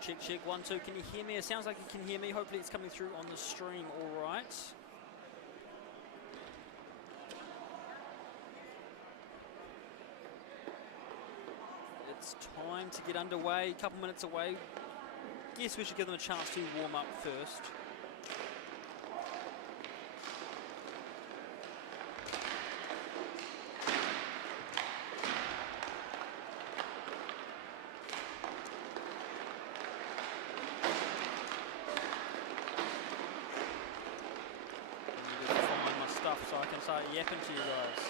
Check, check, 1, 2. Can you hear me? It sounds like you can hear me. Hopefully it's coming through on the stream all right. It's time to get underway. A couple minutes away. Guess we should give them a chance to warm up first. So I can start yapping to you guys.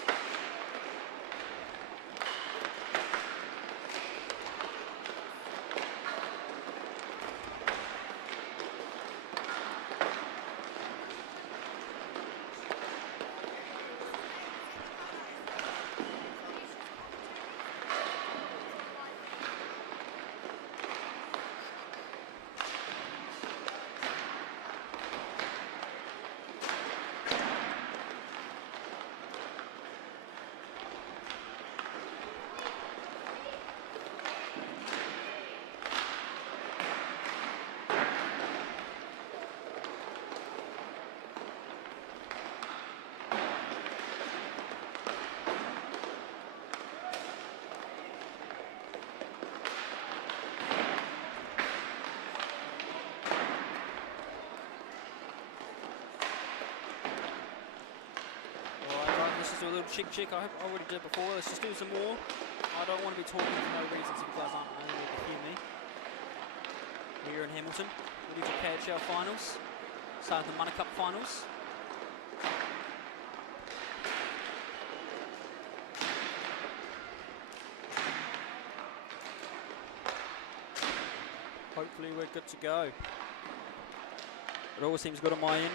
Let's just do a little check. I hope I already did it before. Let's just do some more. I don't want to be talking for no reason so you guys aren't able to hear me. We're in Hamilton, ready for KIHL finals. Starting the Mana Cup finals. Hopefully we're good to go. It always seems good on my end.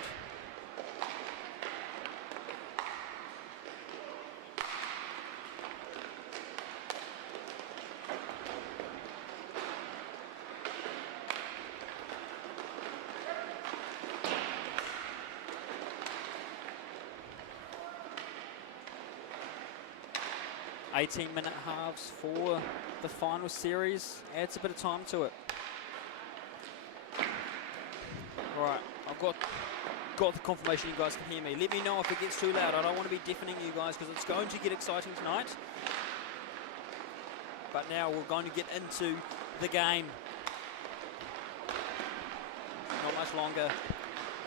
$18-minute halves for the final series. Adds a bit of time to it. Alright, I've got the confirmation you guys can hear me. Let me know if it gets too loud. I don't want to be deafening you guys because it's going to get exciting tonight. But now we're going to get into the game. Not much longer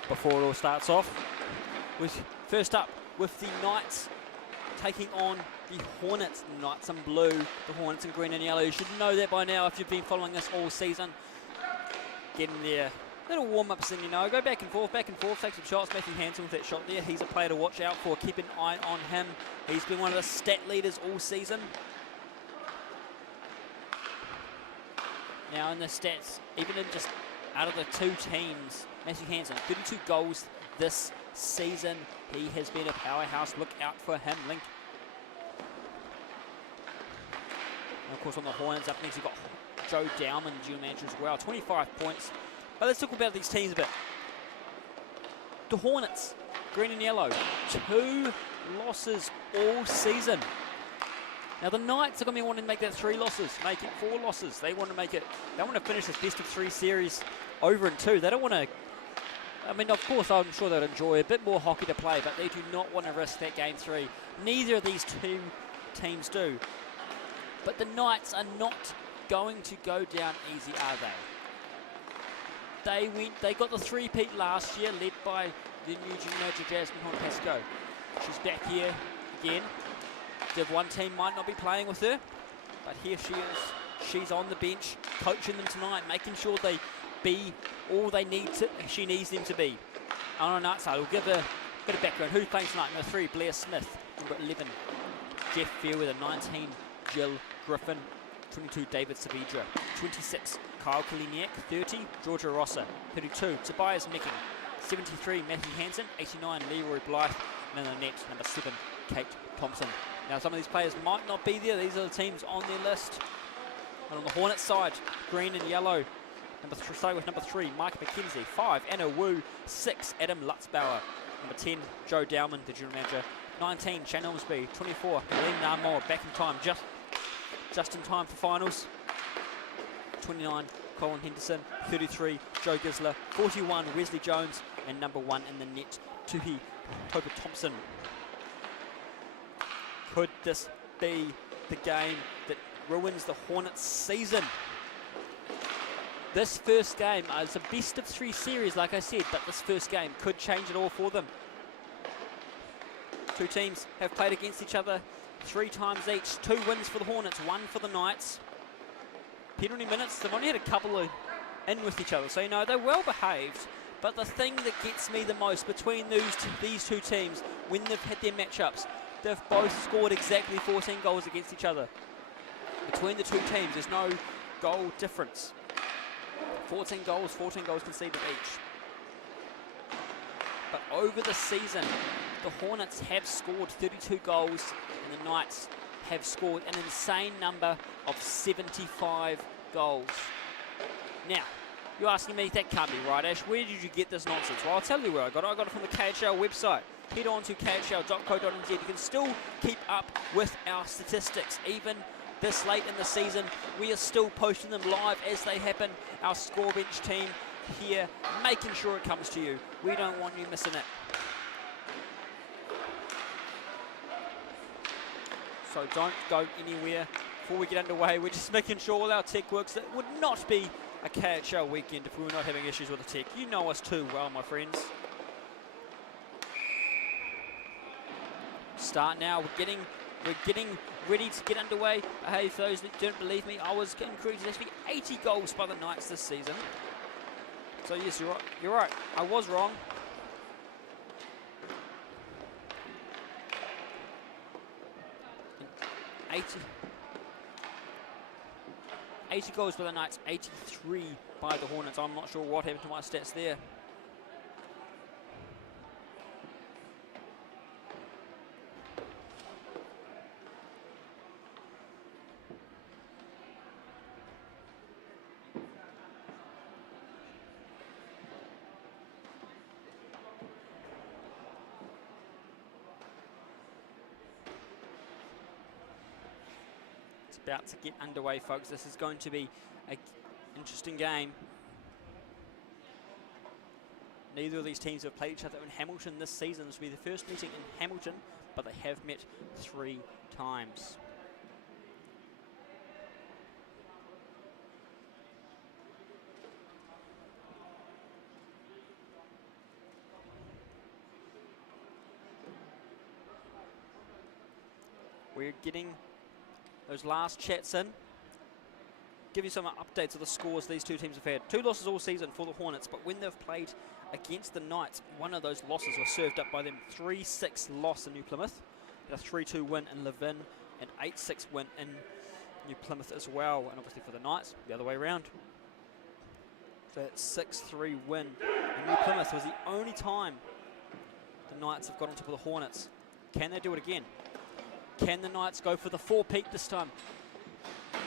before it all starts off. First up with the Knights taking on the Hornets. The Knights in blue, the Hornets in green and yellow. You should know that by now if you've been following us all season. Getting there. Little warm-up thing, you know. Go back and forth, take some shots. Matthew Hansen with that shot there. He's a player to watch out for. Keep an eye on him. He's been one of the stat leaders all season. Now in the stats, even in just out of the two teams, Matthew Hansen, 32 goals this season. He has been a powerhouse. Look out for him, Link. And of course on the Hornets up next, you've got Joe Dowman, Junior Manager as well. 25 points. But let's talk about these teams a bit. The Hornets, green and yellow, 2 losses all season. Now the Knights are going to be wanting to make that 3 losses, make it 4 losses. They want to make it, they want to finish this best of 3 series over in 2. They don't want to, I mean, of course, I'm sure they'll enjoy a bit more hockey to play, but they do not want to risk that game 3. Neither of these two teams do. But the Knights are not going to go down easy, are they? They got the 3-peat last year, led by the new junior manager, Jasmine Horn-Pascoe. She's back here again. Div 1 team might not be playing with her, but here she is. She's on the bench, coaching them tonight, making sure they be all they need to. She needs them to be. On the Knights side, we'll give a bit of background. Who's playing tonight? Number 3, Blair Smith. Number 11, Jeff Fairweather. 19, Jill Griffin. 22, David Saavedra. 26, Kyle Kaliniak. 30, Georgia Rossa. 32, Tobias Mecking. 73, Matthew Hansen. 89, Leroy Blythe. And in the net, number 7, Kate Thompson. Now some of these players might not be there. These are the teams on their list. And on the Hornets side, green and yellow. Starting with number 3, Mike McKenzie. 5, Anna Wu. 6, Adam Lutzbauer. Number 10, Joe Dowman, the junior manager. 19, Shane Ormsby. 24, Helene Narmore, back in time, just in time for finals. 29, Colin Henderson. 33, Joe Gisler. 41, Wesley Jones. And number 1 in the net, Tuhi Topa Thompson. Could this be the game that ruins the Hornets' season? This first game is a best of 3 series, like I said, but this first game could change it all for them. Two teams have played against each other 3 times each. 2 wins for the Hornets, 1 for the Knights. Penalty minutes, they've only had a couple of in with each other, so you know they're well behaved. But the thing that gets me the most between these two teams, when they've had their matchups, they've both scored exactly 14 goals against each other. Between the two teams, there's no goal difference. 14 goals conceded each. But over the season, the Hornets have scored 32 goals and the Knights have scored an insane number of 75 goals. Now, you're asking me, that can't be right, Ash. Where did you get this nonsense? Well, I'll tell you where I got it. I got it from the KIHL website. Head on to kihl.co.nz. You can still keep up with our statistics. Even this late in the season, we are still posting them live as they happen. Our score bench team here, making sure it comes to you. We don't want you missing it. So don't go anywhere before we get underway. We're just making sure all our tech works. It would not be a KIHL weekend if we were not having issues with the tech. You know us too well, my friends. Start now. We're getting ready to get underway. Hey, for those that don't believe me, I was incorrect. There's actually 80 goals by the Knights this season. So yes, you're right. You're right. I was wrong. 80 goals by the Knights, 83 by the Hornets. I'm not sure what happened to my stats there. About to get underway, folks. This is going to be an interesting game. Neither of these teams have played each other in Hamilton this season. This will be the first meeting in Hamilton, but they have met 3 times. We're getting those last chats in. Give you some updates of the scores these two teams have had. 2 losses all season for the Hornets, but when they've played against the Knights, one of those losses was served up by them. 3-6 loss in New Plymouth, and a 3-2 win in Levin, and 8-6 win in New Plymouth as well. And obviously for the Knights, the other way around. So that 6-3 win in New Plymouth was the only time the Knights have got on top of the Hornets. Can they do it again? Can the Knights go for the 4-peat this time?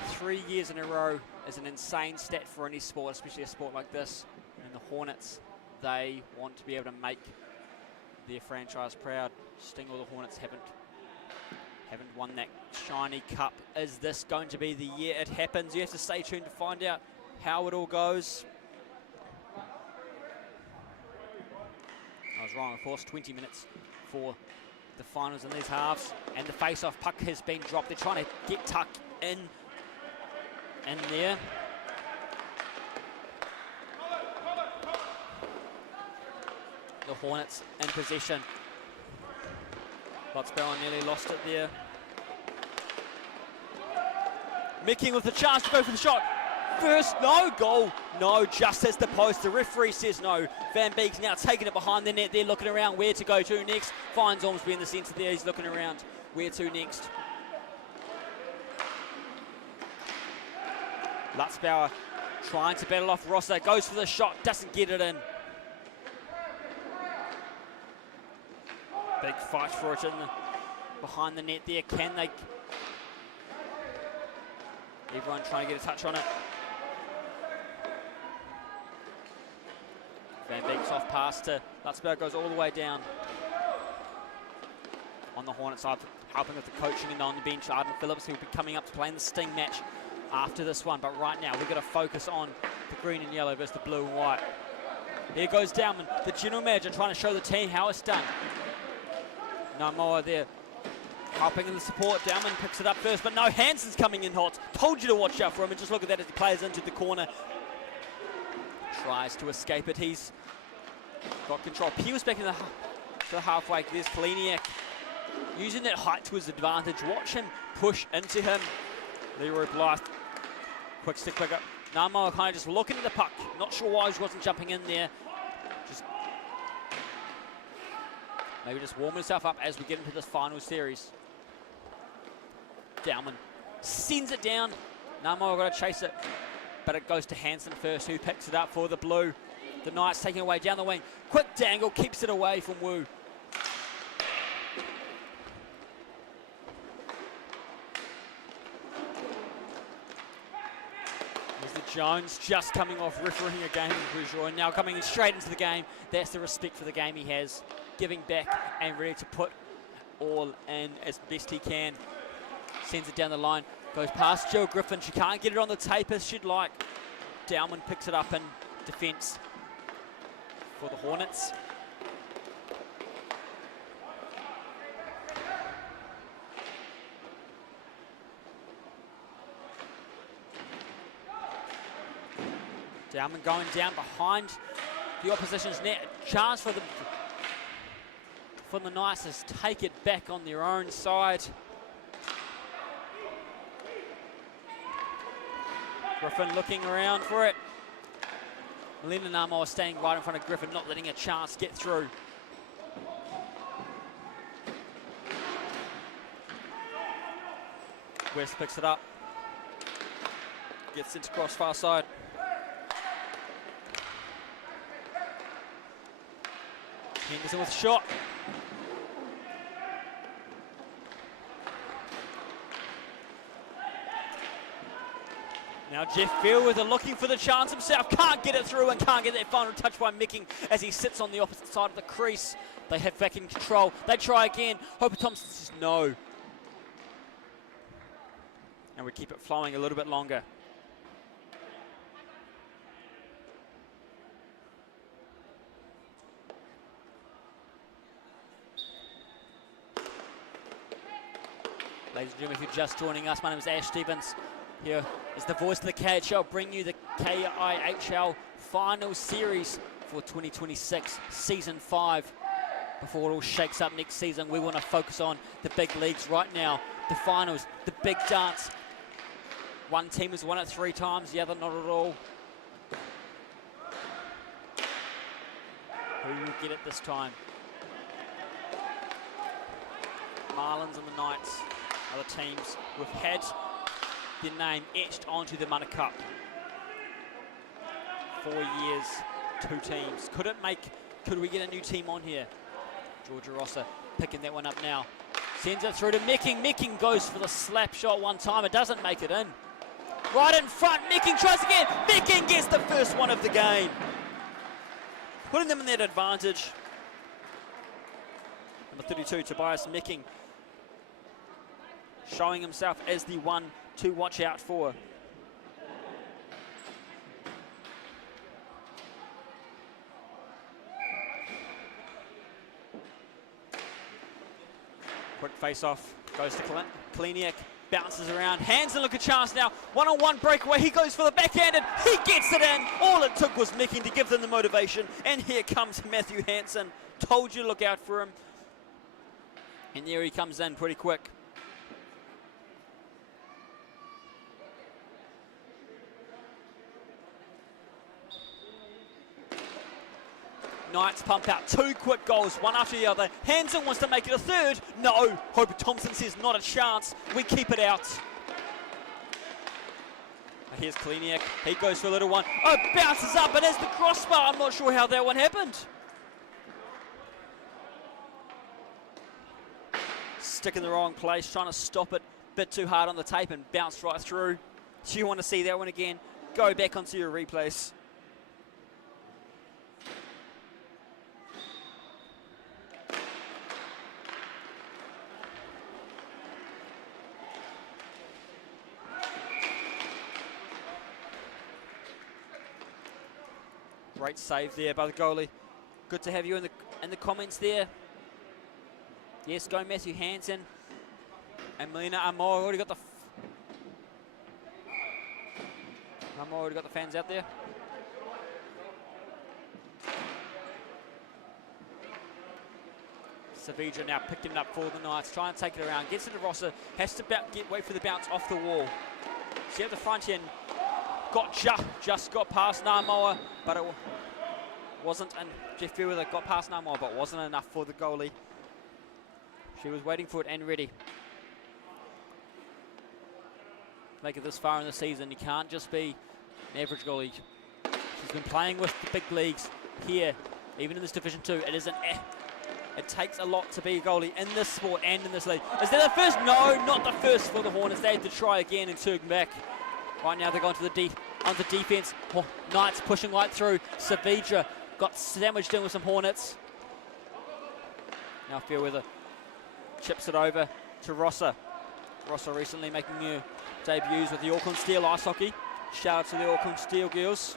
3 years in a row is an insane stat for any sport, especially a sport like this. And the Hornets, they want to be able to make their franchise proud. Sting or the Hornets haven't won that shiny cup. Is this going to be the year it happens? You have to stay tuned to find out how it all goes. I was wrong, of course. 20 minutes for the finals in these halves, and the face-off puck has been dropped. They're trying to get Tuck in there. The Hornets in possession. Lotsbauer nearly lost it there. Micking with a chance to go for the shot. First, no goal. No, just as the post. The referee says no. Van Beek's now taking it behind the net. They're looking around where to go to next. Finds Ormsby in the centre there. He's looking around where to next. Lutzbauer trying to battle off Rosser. Goes for the shot. Doesn't get it in. Big fight for it in behind the net there. Can they? Everyone trying to get a touch on it. Van Beek's off pass to Lutzbauer, goes all the way down. On the Hornet side, helping with the coaching and on the bench, Arden Phillips, who will be coming up to play in the Sting match after this one, but right now we've got to focus on the green and yellow versus the blue and white. Here goes Dowman, the general manager, trying to show the team how it's done. Namoa there helping in the support. Dowman picks it up first, but no, Hansen's coming in hot. Told you to watch out for him, and just look at that as he plays into the corner. Tries to escape it. He's got control. Peels back in to the halfway. There's Kaliniak using that height to his advantage. Watch him push into him. Leroy Blythe, quick stick quicker. Namoa kind of just looking at the puck. Not sure why he wasn't jumping in there. Just maybe just warm himself up as we get into this final series. Dowman sends it down. Namoa got to chase it, but it goes to Hansen first, who picks it up for the blue. The Knights taking it away down the wing. Quick dangle, keeps it away from Wu. There's the Jones just coming off refereeing a game in Bourgeois, and now coming straight into the game. That's the respect for the game he has. Giving back and ready to put all in as best he can. Sends it down the line. Goes past Jill Griffin. She can't get it on the tape as she'd like. Dowman picks it up in defence for the Hornets. Dowman going down behind the opposition's net. Chance for the Knights to take it back on their own side. Griffin looking around for it. Melina Namoa staying right in front of Griffin, not letting a chance get through. West picks it up. Gets into cross far side. Henderson with a shot. Now Jeff Fairweather looking for the chance himself. Can't get it through and can't get that final touch by Micking as he sits on the opposite side of the crease. They have back in control. They try again. Hope Thompson says no. And we keep it flowing a little bit longer. Ladies and gentlemen, if you're just joining us, my name is Ash Stevens. Here is the voice of the KHL, bring you the KIHL final series for 2026, season 5. Before it all shakes up next season, we want to focus on the big leagues right now, the finals, the big dance. One team has won it 3 times, the other not at all. Who will get it this time? Marlins and the Knights are the teams we've had their name etched onto the Mana Cup. 4 years, 2 teams. Could we get a new team on here? Georgia Rossa picking that one up now. Sends it through to Micking. Micking goes for the slap shot one time. It doesn't make it in. Right in front, Micking tries again. Micking gets the first one of the game. Putting them in that advantage. Number 32, Tobias Micking, showing himself as the one to watch out for. Quick face-off, goes to Kaliniak, bounces around, Hansen look a chance now, one-on-one breakaway, he goes for the backhanded, he gets it in. All it took was Micking to give them the motivation, and here comes Matthew Hansen. Told you to look out for him. And there he comes in pretty quick. Knights pump out 2 quick goals, one after the other. Hansen wants to make it a 3rd. No, Hope Thompson says not a chance. We keep it out. Here's Kaliniak. He goes for a little one. Oh, bounces up and has the crossbar. I'm not sure how that one happened. Stick in the wrong place, trying to stop it a bit too hard on the tape and bounce right through. So you want to see that one again, go back onto your replays. Great save there by the goalie. Good to have you in the comments there. Yes, go Matthew Hansen. And Melina Amor already got the fans out there. Savija now picking it up for the Knights, trying to take it around, gets it to Rosser, has to wait for the bounce off the wall. See at the front end, just got past Namoa, but it wasn't, and Jeff Fairweather got past Namoa, but wasn't enough for the goalie. She was waiting for it and ready. To make it this far in the season, you can't just be an average goalie. She's been playing with the big leagues here, even in this Division 2. It takes a lot to be a goalie in this sport and in this league. Is that the first? No, not the first for the Hornets. They had to try again and turn back. Right now they're going to onto defense. Oh, Knights pushing right through. Savija got sandwiched in with some Hornets. Now Fairweather chips it over to Rosser. Rosser recently making new debuts with the Auckland Steel Ice Hockey. Shout out to the Auckland Steel girls.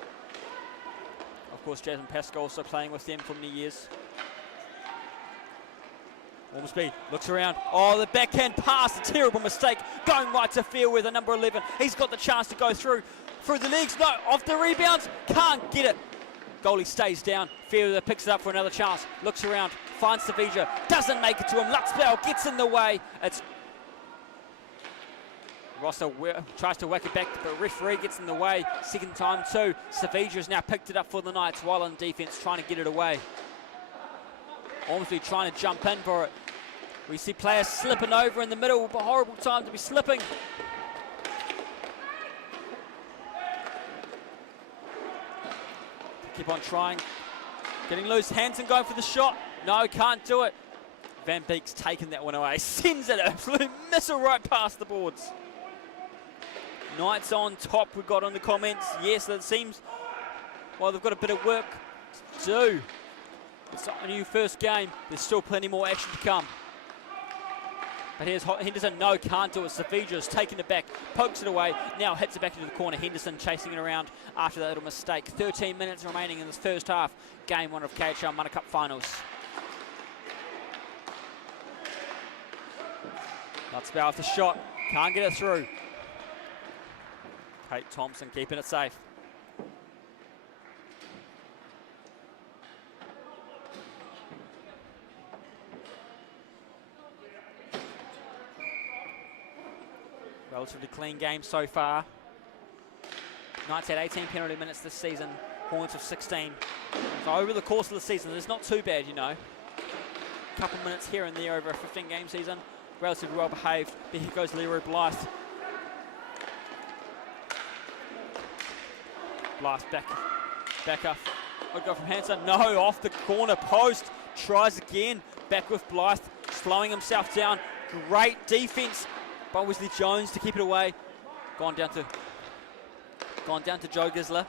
Of course, Jasmine Pascoe also playing with them for many years. Ormsby looks around. Oh, the backhand pass, a terrible mistake. Going right to Fairweather, number 11. He's got the chance to go through the legs. No, off the rebounds, can't get it. Goalie stays down. Fairweather picks it up for another chance. Looks around, finds Savija, doesn't make it to him. Lutzbell gets in the way. It's Rosser tries to whack it back, but referee gets in the way. Second time too. Savija has now picked it up for the Knights while on defense, trying to get it away. Ormsby trying to jump in for it. We see players slipping over in the middle, but horrible time to be slipping. Keep on trying. Getting loose. Hansen going for the shot. No, can't do it. Van Beek's taken that one away. Sends it, absolute missile right past the boards. Knights on top, we got on the comments. Yes, it seems, well, they've got a bit of work to do. It's not a new first game. There's still plenty more action to come. But here's Henderson. No, can't do it. Savija's taking it back, pokes it away, now hits it back into the corner. Henderson chasing it around after that little mistake. 13 minutes remaining in this first half. Game 1 of KHL Mana Cup Finals. Lutzbell with the shot. Can't get it through. Kate Thompson keeping it safe. Relatively clean game so far. Knights had 18 penalty minutes this season, Hornets of 16. So over the course of the season, it's not too bad, you know. A couple minutes here and there over a 15-game season. Relatively well behaved. But here goes Leroy Blythe. Blythe back up. Would go from Hansen. No, off the corner post. Tries again. Back with Blythe, slowing himself down. Great defense by Wesley Jones to keep it away. Gone down to Joe Gisler.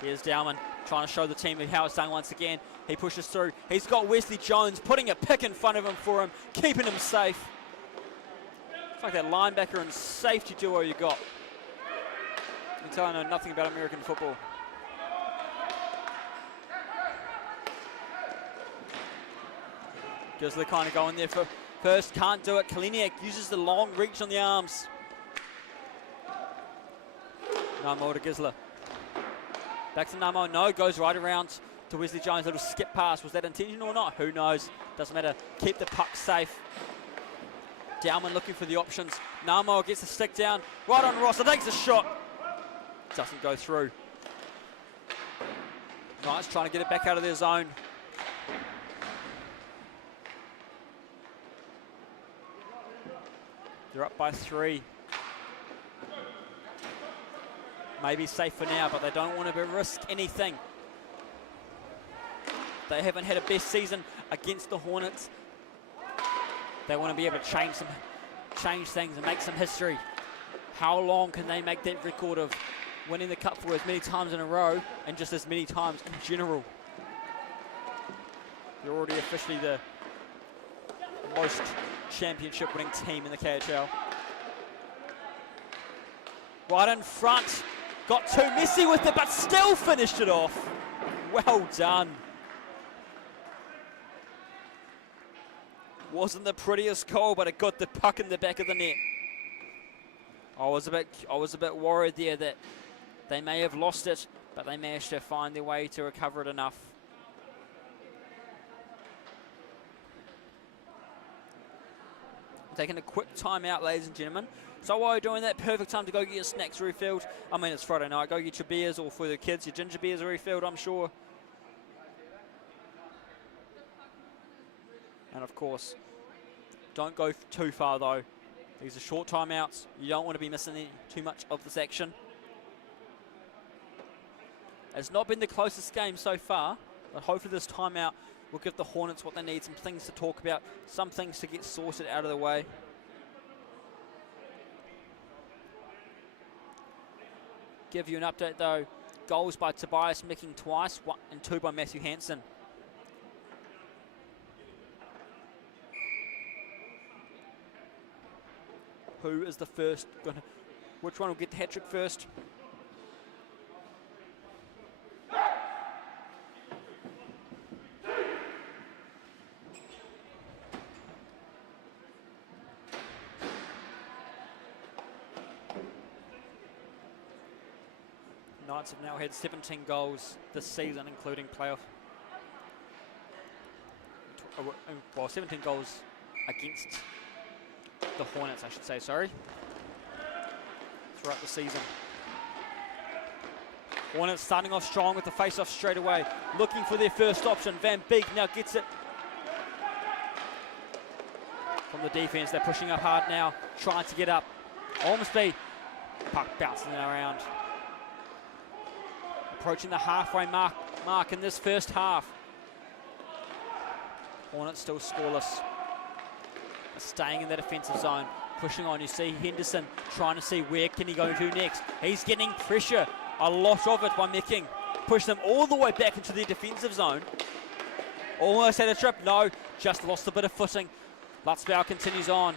Here's Dowman trying to show the team how it's done once again. He pushes through. He's got Wesley Jones putting a pick in front of him for him, keeping him safe. It's like that linebacker and safety duo you got. You can tell I know nothing about American football. Gisler kind of going there for first, can't do it. Kaliniak uses the long reach on the arms. Namo to Gisler. Back to Namo, no, goes right around to Wesley Jones. Little skip pass, was that intentional or not? Who knows, doesn't matter. Keep the puck safe. Dowman looking for the options. Namo gets the stick down, right on Rosser, takes a shot. Doesn't go through. Knights trying to get it back out of their zone. They're up by 3. Maybe safe for now, but they don't want to risk anything. They haven't had a best season against the Hornets. They want to be able to change things and make some history. How long can they make that record of winning the cup for as many times in a row and just as many times in general? They're already officially the most championship winning team in the KHL. Right in front, Got too messy with it, but still finished it off. Well done. Wasn't the prettiest goal, but it got the puck in the back of the net. I was a bit worried there that they may have lost it, but they managed to find their way to recover it enough. Taking a quick timeout, ladies and gentlemen. So while you're doing that, perfect time to go get your snacks refilled. I mean, it's Friday night. Go get your beers, or for the kids, your ginger beers are refilled, I'm sure. And of course, don't go too far though. These are short timeouts. You don't want to be missing too much of this action. It's not been the closest game so far, but hopefully this timeout will give the Hornets what they need, some things to talk about, some things to get sorted out of the way. Give you an update though. Goals by Tobias Micking twice, 1 and 2 by Matthew Hansen. Who is the first? Which one will get the hat-trick first? Knights have now had 17 goals this season, including playoff. Well, 17 goals against the Hornets, I should say, sorry, throughout the season. Hornets starting off strong with the face-off straight away, looking for their first option. Van Beek now gets it from the defense. They're pushing up hard now, trying to get up. Ormsby, puck bouncing around. Approaching the halfway mark in this first half. Hornets still scoreless. Staying in the defensive zone, pushing on. You see Henderson trying to see where can he go to next. He's getting pressure, a lot of it by Micking. Push them all the way back into their defensive zone. Almost had a trip, no, just lost a bit of footing. Lutzbauer continues on.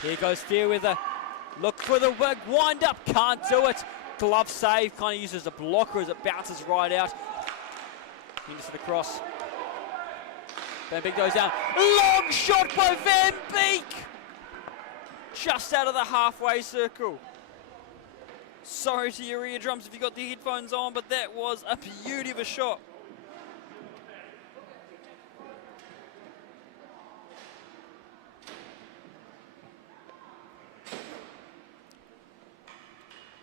Here goes Fairweather. Look for the wind up, can't do it. Glove save, kind of uses a blocker as it bounces right out. Henderson across. Van Beek goes down. Long shot by Van Beek! Just out of the halfway circle. Sorry to your eardrums if you got the headphones on, but that was a beauty of a shot.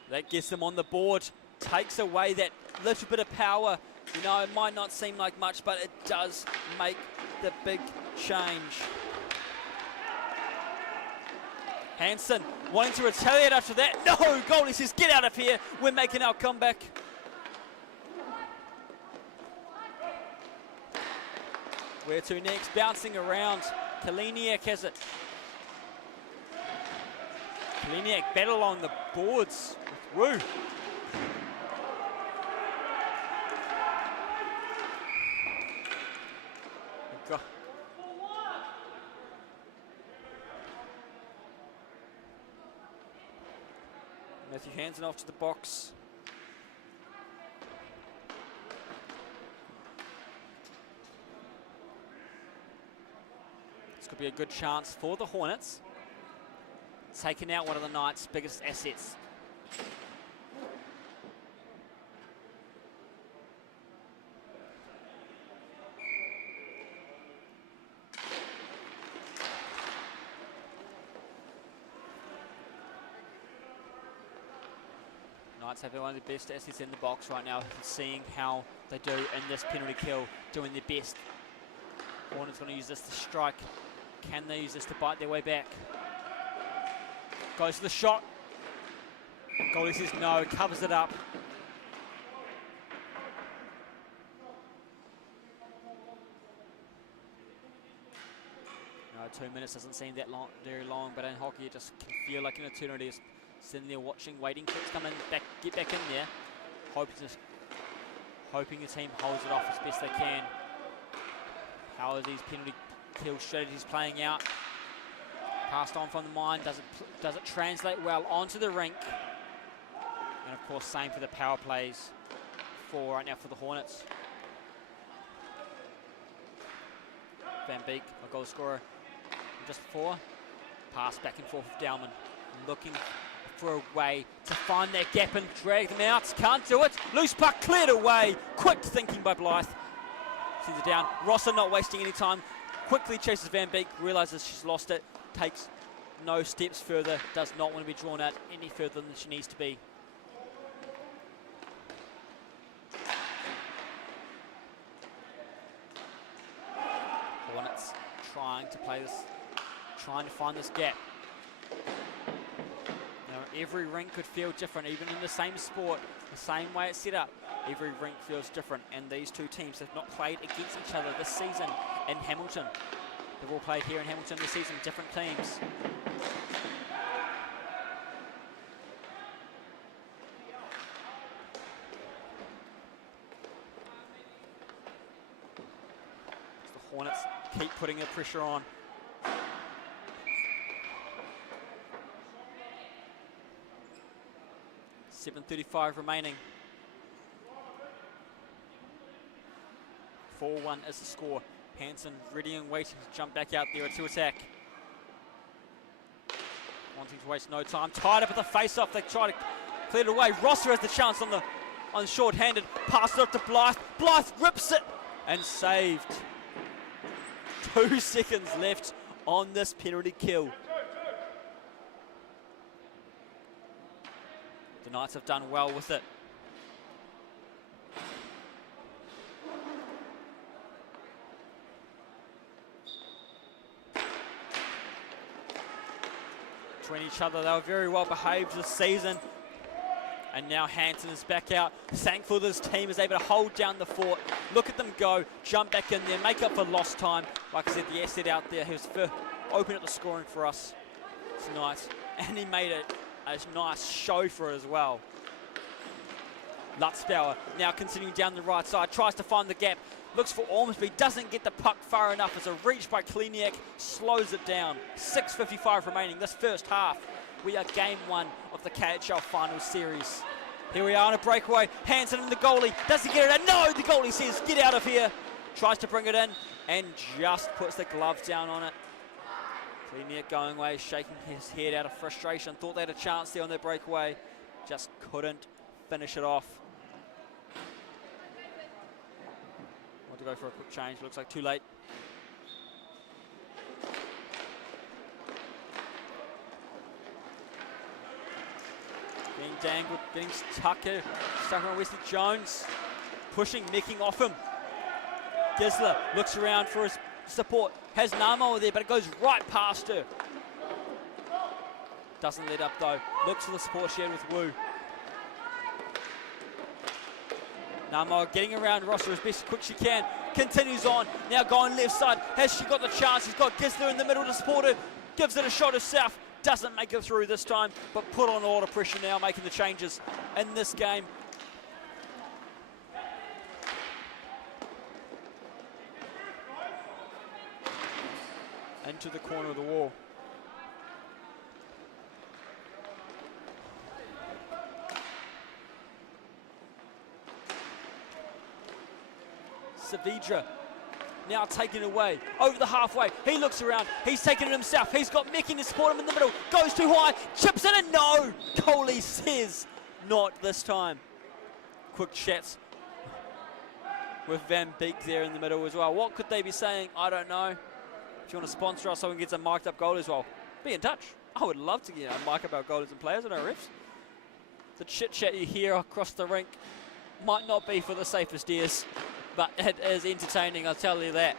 That gets them on the board, takes away that little bit of power. You know, it might not seem like much, but it does make the big change. Hansen wanting to retaliate after that. No, goalie says, get out of here. We're making our comeback. Where to next? Bouncing around. Kaliniak has it. Kaliniak battle along the boards. Woo. Matthew Hansen off to the box. This could be a good chance for the Hornets. Taking out one of the Knights' biggest assets. Knights have one of the best assets in the box right now, seeing how they do in this penalty kill, doing their best. Hornets going to use this to strike. Can they use this to bite their way back? Goes to the shot. Goalie says no, covers it up. No, 2 minutes doesn't seem that long, very long, but in hockey it just can feel like an eternity. Sitting there watching, waiting for it to come in, get back in there. Hoping the team holds it off as best they can. How are these penalty kill strategies playing out? Passed on from the mind, does it translate well onto the rink? And of course, same for the power plays right now for the Hornets. Van Beek, a goal scorer just before. Pass back and forth with Dowman, looking for a way to find that gap and drag them out. Can't do it. Loose puck cleared away. Quick thinking by Blythe. Sees it down. Rosser not wasting any time. Quickly chases Van Beek, realises she's lost it, takes no steps further, does not want to be drawn out any further than she needs to be. Hornets trying to play this, trying to find this gap. Now every rink could feel different, even in the same sport, the same way it's set up. Every rink feels different, and these two teams have not played against each other this season in Hamilton. They've all played here in Hamilton this season, different teams. The Hornets keep putting the pressure on. .7:35 remaining. 4-1 is the score. Hansen ready and waiting to jump back out there to attack. Wanting to waste no time. Tied up at the face-off. They try to clear it away. Rosser has the chance on short-handed. Pass it up to Blythe. Blythe rips it and saved. 2 seconds left on this penalty kill. The Knights have done well with it. Between each other, they were very well behaved this season. And now Hansen is back out. Thankful this team is able to hold down the fort. Look at them go, jump back in there, make up for lost time. Like I said, the asset out there, he was open at the scoring for us tonight. And he made it a nice show for it as well. Lutzbauer now continuing down the right side, tries to find the gap, looks for Ormsby, doesn't get the puck far enough. It's a reach by Kleniak, slows it down. 6:55 remaining this first half. We are game 1 of the KHL Finals Series. Here we are on a breakaway. Hansen and the goalie. Does he get it in? No, the goalie says, get out of here. Tries to bring it in and just puts the glove down on it. Kleniak going away, shaking his head out of frustration. Thought they had a chance there on their breakaway. Just couldn't finish it off. Want to go for a quick change. Looks like too late. Being dangled, getting stuck on Wesley Jones, pushing, necking off him. Gisler looks around for his support, has Namo there, but it goes right past her. Doesn't let up though, looks for the support shared with Wu. Namo getting around Rosser as best quick she can, continues on, now going left side. Has she got the chance? She's got Gisler in the middle to support her, gives it a shot herself. Doesn't make it through this time, but put on a lot of pressure now, making the changes in this game. Into the corner of the wall. Savidra now taken away, over the halfway, he looks around, he's taken it himself, he's got Mickey to support him in the middle, goes too high, chips in and no! Coley says, not this time. Quick chats with Van Beek there in the middle as well. What could they be saying? I don't know. If you want to sponsor us so we can get some mic'd up goalies as well, be in touch. I would love to get a mic up our goalies and players and our refs. The chit chat you hear across the rink might not be for the safest ears, but it is entertaining, I'll tell you that.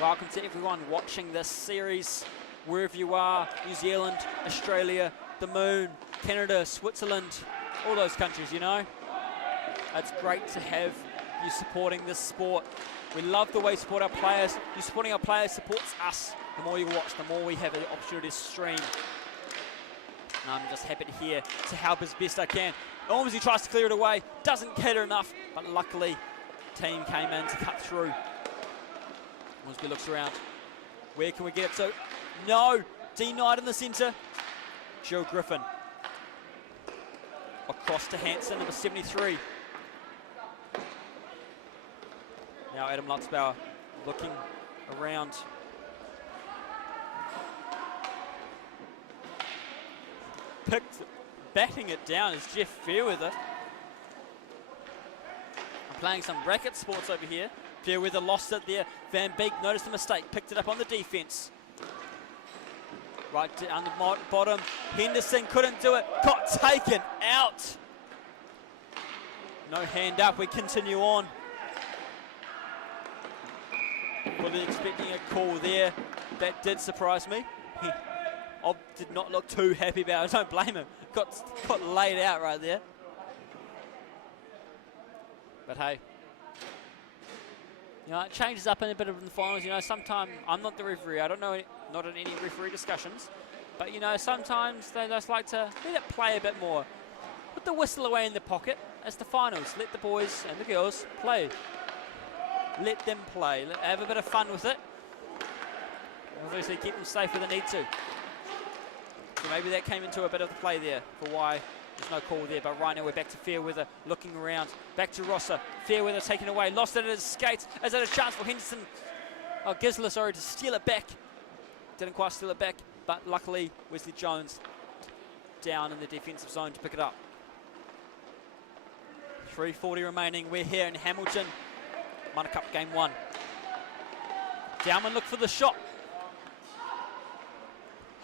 Welcome to everyone watching this series, wherever you are, New Zealand, Australia, the Moon, Canada, Switzerland, all those countries, you know. It's great to have you supporting this sport. We love the way you support our players. You supporting our players supports us. The more you watch, the more we have the opportunity to stream. And I'm just happy to hear to help as best I can. Ormsby tries to clear it away, doesn't get her enough, but luckily team came in to cut through. Worsby looks around. Where can we get it to? No! D Knight in the centre. Jill Griffin. Across to Hansen, number 73. Now Adam Lutzbauer looking around. Batting it down is Jeff Fairweather. I'm playing some racket sports over here. Fairweather lost it there. Van Beek noticed the mistake, picked it up on the defence. Right down the bottom. Henderson couldn't do it. Got taken out. No hand up. We continue on. Fully expecting a call there. That did surprise me. He did not look too happy about it. I don't blame him. Got laid out right there. But hey. You know, it changes up in a bit of the finals. You know, sometimes I'm not the referee. I don't know, not in any referee discussions. But, you know, sometimes they just like to let it play a bit more. Put the whistle away in the pocket. It's the finals. Let the boys and the girls play. Let them play. Have a bit of fun with it. Obviously, keep them safe where they need to. So maybe that came into a bit of the play there for why there's no call there. But right now we're back to Fairweather looking around. Back to Rosser. Fairweather taken away. Lost it at his skates. Is that a chance for Henderson? Oh, Gisler, sorry, to steal it back. Didn't quite steal it back. But luckily, Wesley Jones down in the defensive zone to pick it up. 3:40 remaining. We're here in Hamilton. Mana Cup game 1. Downman look for the shot.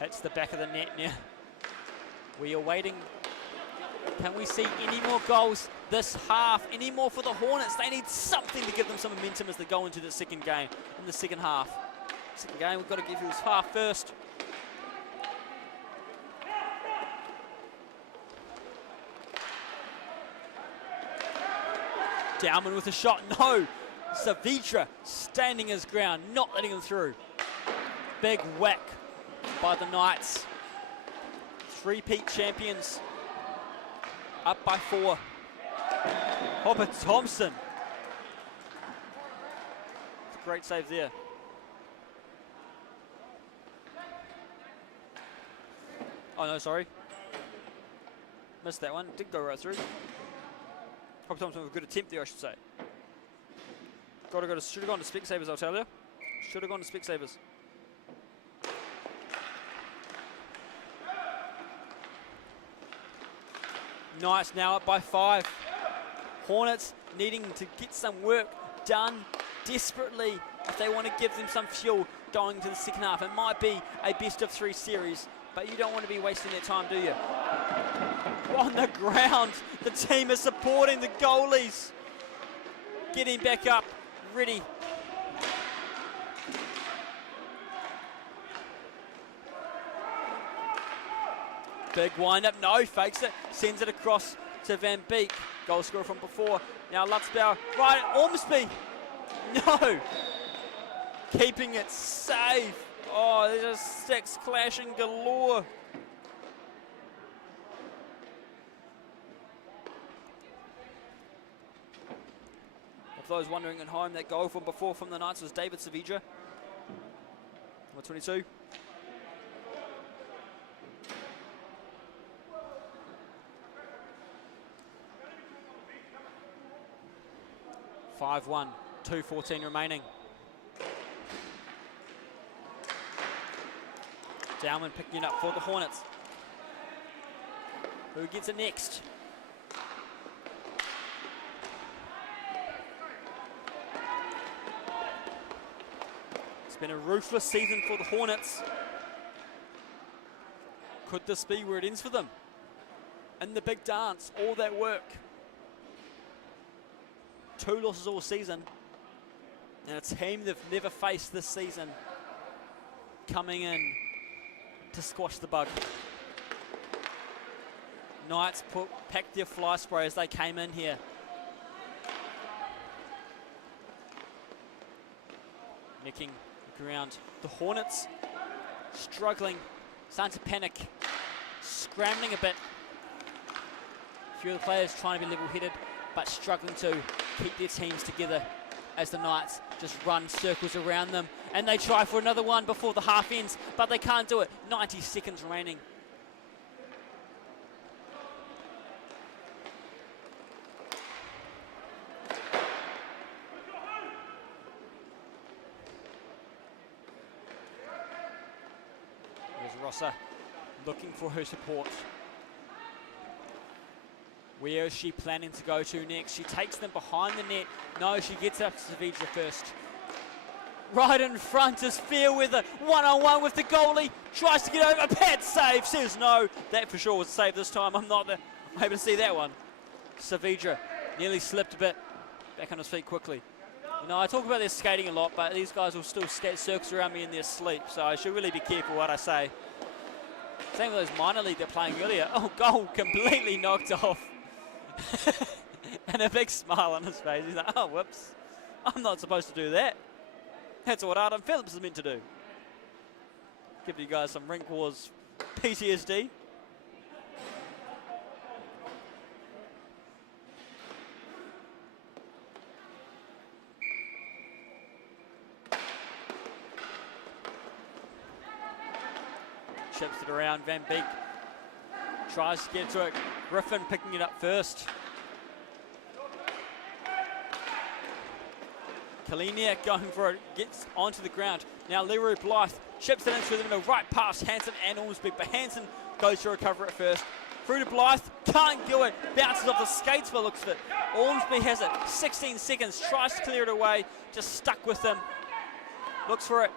Hits the back of the net now. We are waiting. Can we see any more goals this half? Any more for the Hornets? They need something to give them some momentum as they go into the second game, in the second half. Second game, we've got to give you this half first. Dowman with a shot, no. Savitra standing his ground, not letting him through. Big whack by the Knights. 3-peat champions. Up by 4. Hopper Thompson. Great save there. Oh no, sorry. Missed that one. Did go right through. Hopper Thompson with a good attempt there, I should say. Should have gone to Specsavers, I'll tell you. Should have gone to Specsavers. Knights now up by 5. Hornets needing to get some work done desperately if they want to give them some fuel going into the second half. It might be a best of 3 series, but you don't want to be wasting their time, do you? On the ground, the team is supporting the goalies. Getting back up, ready. Big wind-up, no, fakes it, sends it across to Van Beek. Goal scorer from before. Now Lutzbauer, right, Ormsby. No. Keeping it safe. Oh, there's a sticks clashing galore. For those wondering at home, that goal from before from the Knights was David Savitra. Number 22. (5-1), 2:14 remaining. Dowman picking it up for the Hornets. Who gets it next? It's been a ruthless season for the Hornets. Could this be where it ends for them? In the big dance, all that work. 2 losses all season, and a team they've never faced this season coming in to squash the bug. Knights packed their fly spray as they came in here. Nicking the ground. The Hornets struggling, starting to panic, scrambling a bit. A few of the players trying to be level-headed, but struggling to keep their teams together as the Knights just run circles around them. And they try for another one before the half ends, but they can't do it. 90 seconds remaining. There's Rossa looking for her support. Where is she planning to go to next? She takes them behind the net. No, she gets up to Savija first. Right in front is Fairweather, one-on-one with the goalie. Tries to get over, Pat save, says no. That for sure was a save this time. I'm not able to see that one. Savija nearly slipped a bit. Back on his feet quickly. You know, I talk about their skating a lot, but these guys will still skate circles around me in their sleep, so I should really be careful what I say. Same with those minor league they're playing earlier. Oh, goal completely knocked off. And a big smile on his face. He's like, oh, whoops. I'm not supposed to do that. That's what Adam Phillips is meant to do. Give you guys some rink wars PTSD. Chips it around. Van Beek tries to get to it. Griffin picking it up first. Kaliniak going for it, gets onto the ground. Now Leroy Blythe chips it in through the middle, right past Hansen and Ormsby, but Hansen goes to recover it first. Through to Blythe, can't do it, bounces off the skates but looks fit. Ormsby has it, 16 seconds, tries to clear it away, just stuck with him. Looks for it.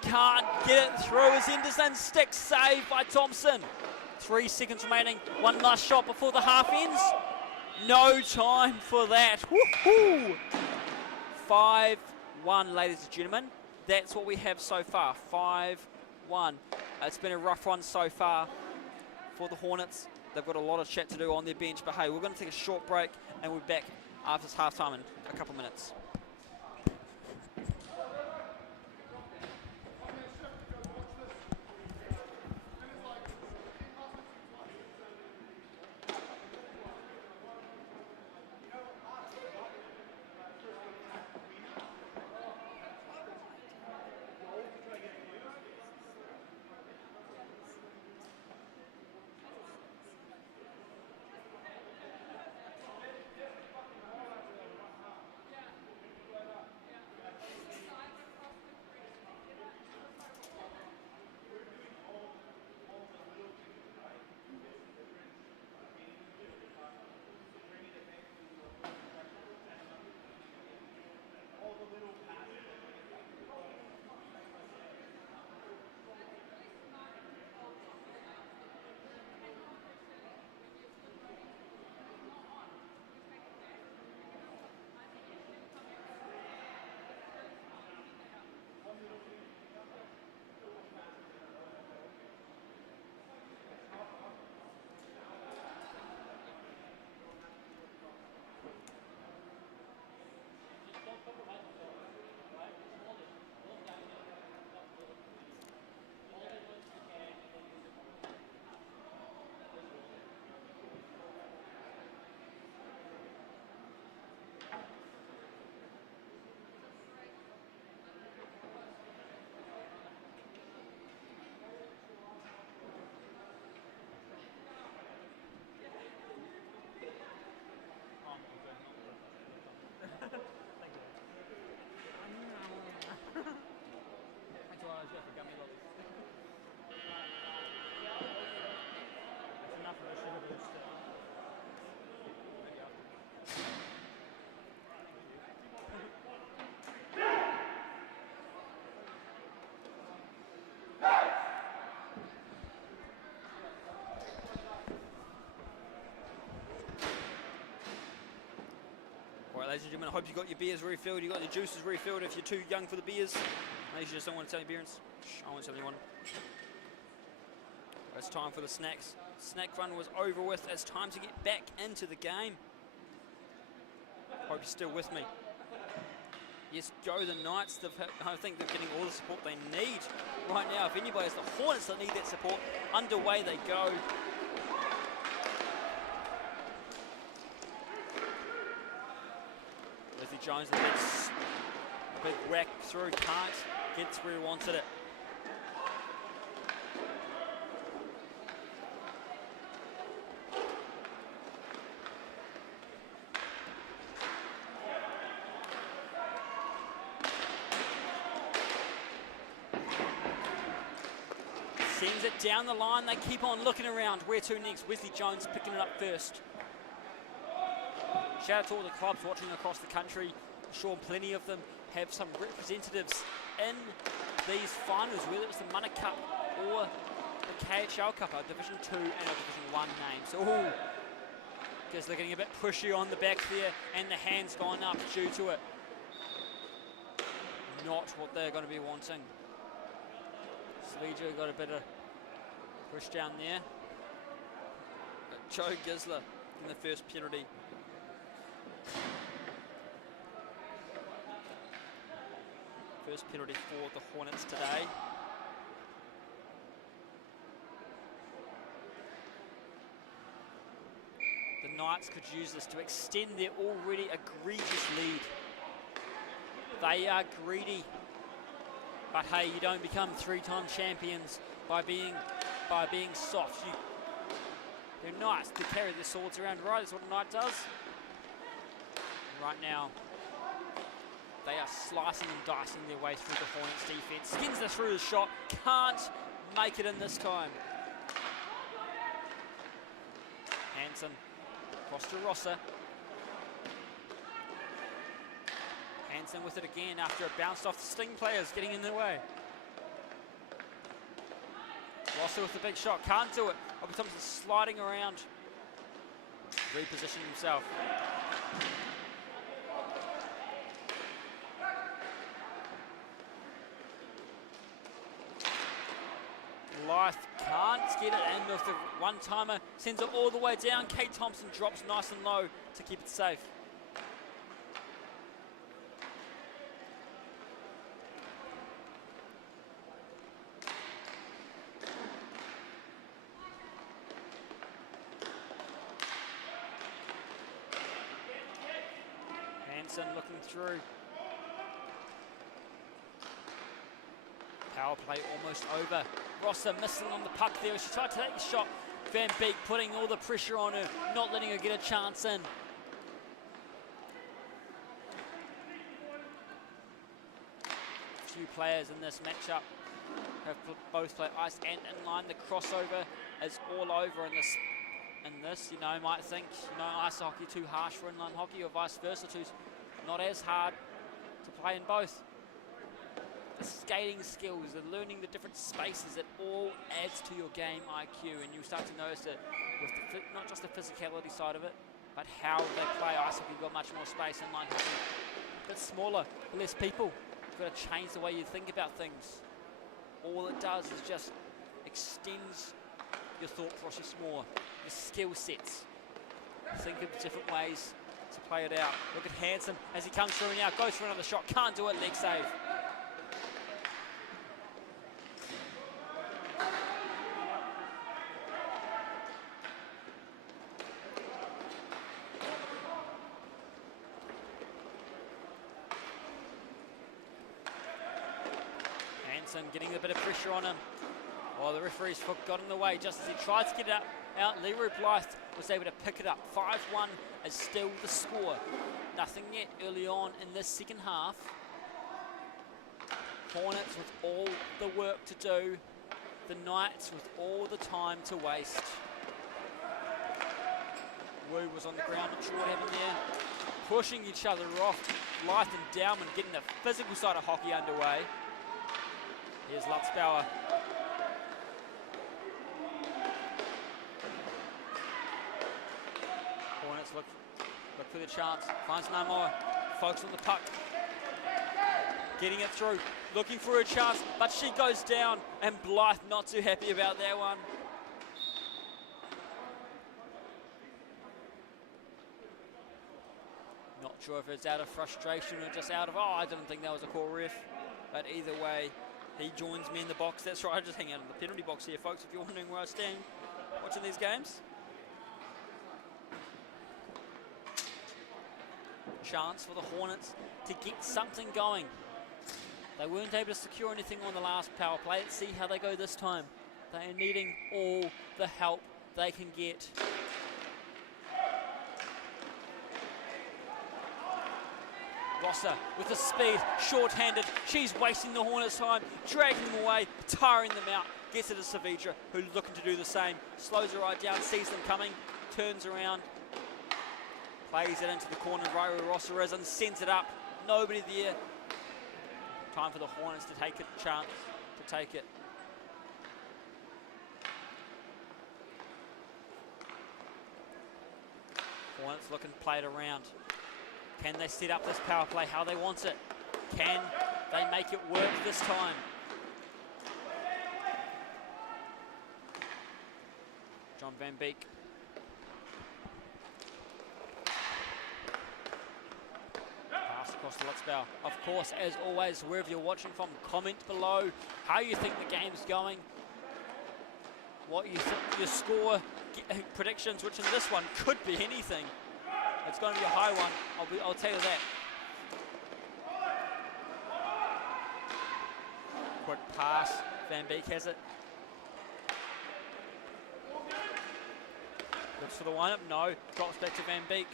Can't get it through as Henderson, stick save by Thompson. 3 seconds remaining, one last shot before the half ends. No time for that. Woohoo! 5-1, ladies and gentlemen. That's what we have so far. 5-1. It's been a rough one so far for the Hornets. They've got a lot of chat to do on their bench, but hey, we're going to take a short break and we'll be back after this halftime in a couple minutes. Ladies and gentlemen, I hope you got your beers refilled, you got your juices refilled. If you're too young for the beers, maybe you just don't want to tell your parents. I won't tell anyone. It's time for the snacks. Snack run was over with. It's time to get back into the game. Hope you're still with me. Yes, go the Knights. I think they're getting all the support they need right now. If anybody is the Hornets that need that support, underway they go. Jones, a big whack through, can't get to where he wanted it. Sends it down the line, they keep on looking around. Where to next? Wesley Jones picking it up first. Shout out to all the clubs watching across the country. I'm sure plenty of them have some representatives in these finals, whether it's the Mana Cup or the KIHL Cup, our Division 2 and our Division 1 names. Oh, because they're getting a bit pushy on the back there, and the hand's gone up due to it. Not what they're going to be wanting. Sleeger got a bit of push down there. But Joe Gisler in the first penalty. First penalty for the Hornets today. The Knights could use this to extend their already egregious lead. They are greedy. But hey, you don't become 3-time champions by being soft. They're Knights to carry their swords around, right? That's what a Knight does. Right now, they are slicing and dicing their way through the Hornets defense. Skins this through the shot, can't make it in this time. Hansen across to Rosser. Hansen with it again after it bounced off the Sting players, getting in their way. Rosser with the big shot, can't do it. Robbie Thompson sliding around, repositioning himself. Blythe can't get it, and with the one-timer, sends it all the way down. Kate Thompson drops nice and low to keep it safe. Hansen looking through. Power play almost over. Rosser missing on the puck there. She tried to take the shot. Van Beek putting all the pressure on her, not letting her get a chance in. A few players in this matchup have both played ice and inline. The crossover is all over in this. You know, might think, ice hockey too harsh for inline hockey, or vice versa, too not as hard to play in both. The skating skills, the learning the different spaces, it all adds to your game IQ, and you'll start to notice it with not just the physicality side of it, but how they play ice hockey. You've got much more space. Inline hockey, a bit smaller, less people. You've got to change the way you think about things. All it does is just extends your thought process more, your skill sets. Think of different ways to play it out. Look at Hansen as he comes through now, goes for another shot, can't do it, leg save. Hansen getting a bit of pressure on him. Oh, the referee's foot got in the way just as he tried to get it out. Leroy Blythe was able to pick it up. 5-1 is still the score. Nothing yet early on in this second half. Hornets with all the work to do. The Knights with all the time to waste. Wu was on the ground, not sure what happened there. Pushing each other off. Blythe and Dowman getting the physical side of hockey underway. Here's Lutzbauer. Hornets look for the chance. Finds Namoa. Focus on the puck. Getting it through. Looking for a chance, but she goes down, and Blythe not too happy about that one. Not sure if it's out of frustration or just out of, I didn't think that was a call, ref. But either way, he joins me in the box. That's right, I just hang out in the penalty box here, folks, if you're wondering where I stand watching these games. chance for the Hornets to get something going. They weren't able to secure anything on the last power play. Let's see how they go this time. They are needing all the help they can get. Rosser with the speed, short-handed. She's wasting the Hornets' time, dragging them away, tiring them out. Gets it to Savitra, who's looking to do the same. Slows her right down, sees them coming, turns around, plays it into the corner right where Rosser is and sends it up. Nobody there. Time for the Hornets to take a chance to take it. Hornets looking to play it around. Can they set up this power play how they want it? Can they make it work this time? John Van Beek. Pass across to Lutzbauer. Of course, as always, wherever you're watching from, comment below how you think the game's going. What you think your score predictions, which in this one could be anything. It's going to be a high one, I'll tell you that. Quick pass, Van Beek has it. Looks for the one-up, no, drops back to Van Beek.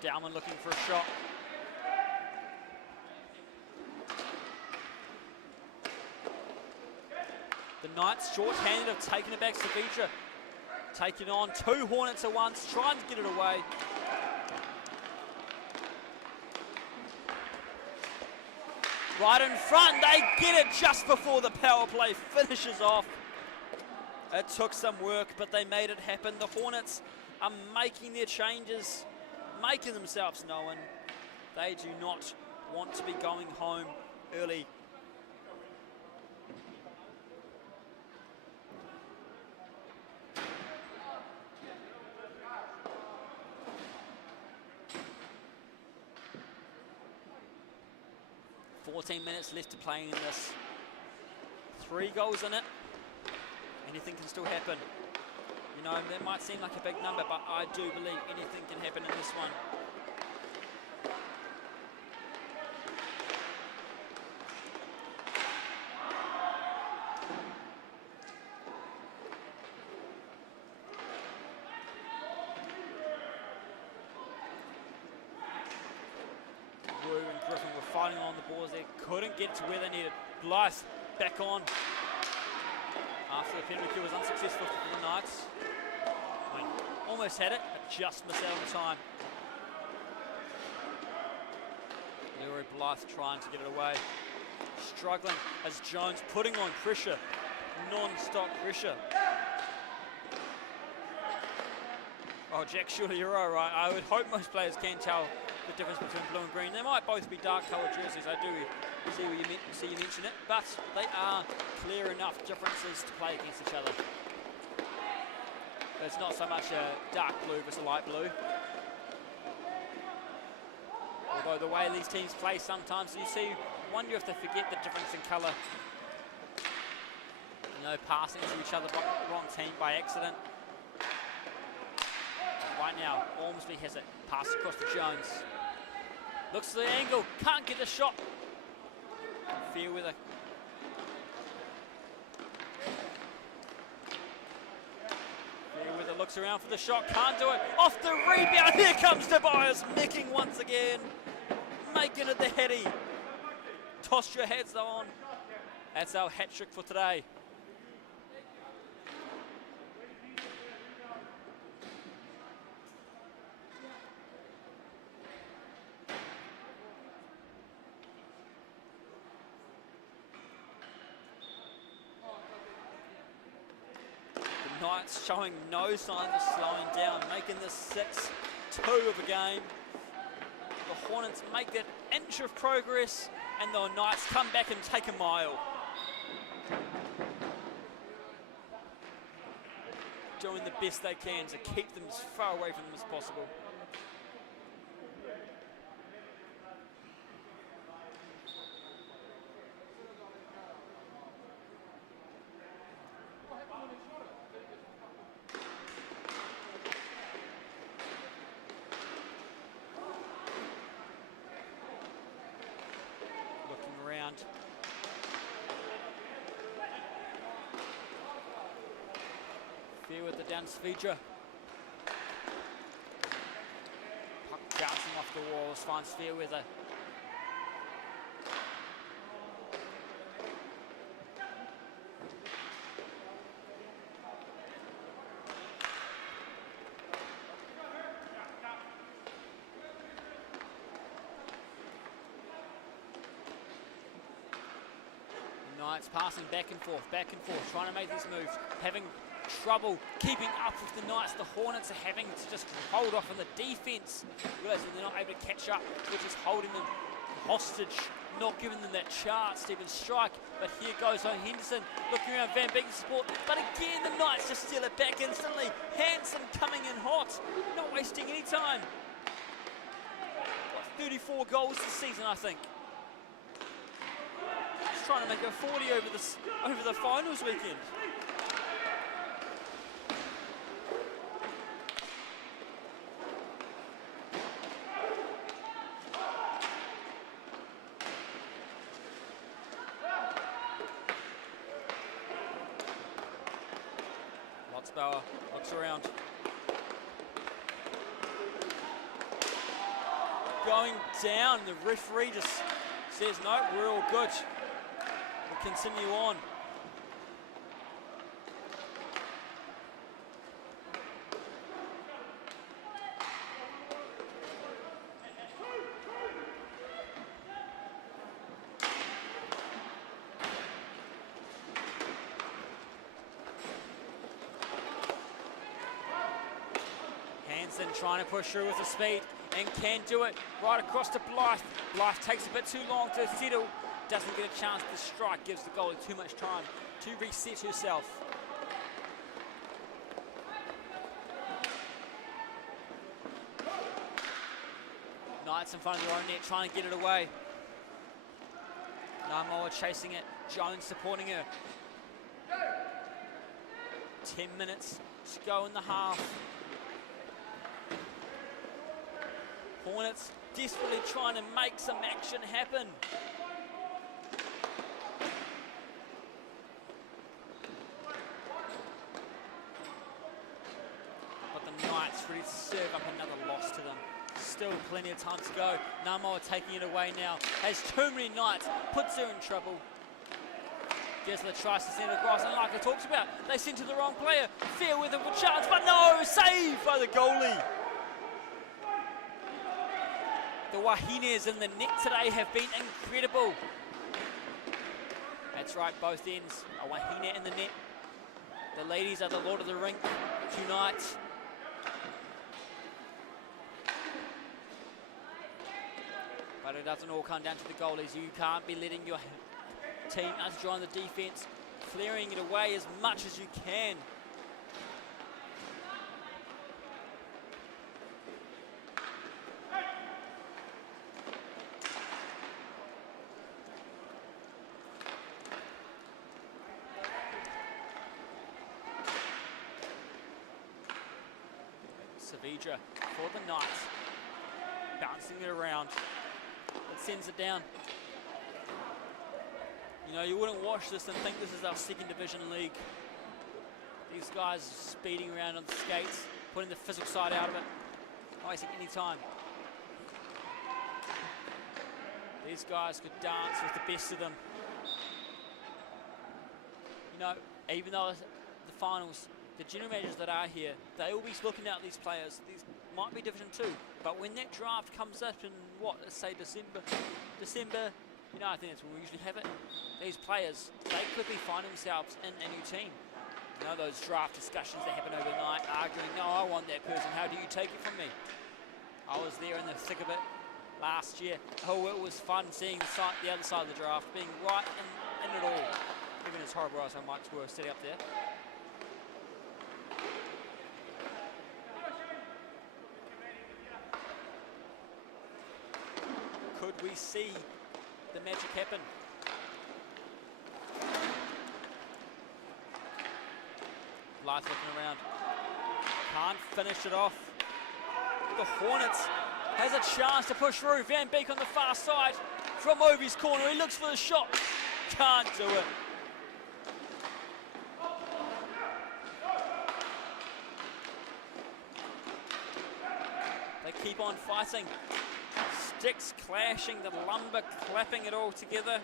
Dowman looking for a shot. The Knights short-handed have taken it back, Savitra. Taking on two Hornets at once, trying to get it away. Right in front, they get it just before the power play finishes off. It took some work, but they made it happen. The Hornets are making their changes, making themselves known. They do not want to be going home early. $14 minutes left to play in this. 3 goals in it. Anything can still happen. You know, that might seem like a big number, but I do believe anything can happen in this one. Fighting on the balls there, couldn't get to where they needed. Blythe back on. After the penalty kill was unsuccessful for the Knights. Almost had it, but just missed out on time. Leroy Blythe trying to get it away. Struggling as Jones putting on pressure. Non-stop pressure. Oh, Jack, surely you're all right. I would hope most players can tell the difference between blue and green. They might both be dark coloured jerseys. I do see you mention it, but they are clear enough differences to play against each other. It's not so much a dark blue versus a light blue. Although the way these teams play sometimes, you wonder if they forget the difference in colour. You know, passing to each other, wrong team by accident. Right now, Ormsby has it. Pass across to Jones. Looks to the angle, can't get the shot. Fairweather. Fairweather looks around for the shot, can't do it. Off the rebound, here comes Tobias, nicking once again. Making it the heady. Toss your heads on. That's our hat trick for today. Knights showing no signs of slowing down, making this 6-2 of a game. The Hornets make that inch of progress, and the Knights come back and take a mile. Doing the best they can to keep them as far away from them as possible. around. Fair with the down Svidra. Puck bouncing off the walls, finds Fairweather. Knights passing back and forth, trying to make these moves, having trouble keeping up with the Knights. The Hornets are having to just hold off on the defense, realizing they're not able to catch up, which is holding them hostage, not giving them that chance to even strike. But here goes Henderson, looking around Van Beek's support, but again the Knights just steal it back instantly. Hanson coming in hot, not wasting any time. Got 34 goals this season, I think. Just trying to make a 40 over the finals weekend. Lotsbauer looks around. Going down, the referee just says no, we're all good. We'll continue on. Hanson trying to push through with the speed and can do it right across to Blythe. Blythe takes a bit too long to settle, doesn't get a chance to strike, gives the goalie too much time to reset herself. Knights in front of their own net trying to get it away. Namoa chasing it, Jones supporting her. 10 minutes to go in the half. Hornets desperately trying to make some action happen. But the Knights ready to serve up another loss to them. Still plenty of time to go. Namoa taking it away now. Has too many Knights, puts her in trouble. Gessler tries to send it across, and like I talked about, they sent to the wrong player. Fairweather with a chance, but no, saved by the goalie. The Wahines in the net today have been incredible. That's right, both ends. A Wahine in the net. The ladies are the Lord of the Rink tonight. But it doesn't all come down to the goalies. You can't be letting your team join the defense, clearing it away as much as you can. Svidra for the Knights, bouncing it around. It sends it down. You know, you wouldn't watch this and think this is our second division league. These guys speeding around on the skates, putting the physical side out of it, not wasting any time. These guys could dance with the best of them. You know, even though the finals, the general managers that are here, they will be looking out these players. These might be Division 2, but when that draft comes up in, what, let's say December, you know, I think that's when we usually have it. These players, they could be finding themselves in a new team. You know, those draft discussions that happen overnight, arguing, no, I want that person, how do you take it from me? I was there in the thick of it last year. Oh, it was fun seeing the other side of the draft, being right in it all. Even as horrible as our mics were sitting up there. Could we see the magic happen? Blythe looking around. Can't finish it off. The Hornets has a chance to push through. Van Beek on the far side. from Ovi's corner. He looks for the shot. Can't do it. They keep on fighting. Sticks clashing, the lumber clapping it all together.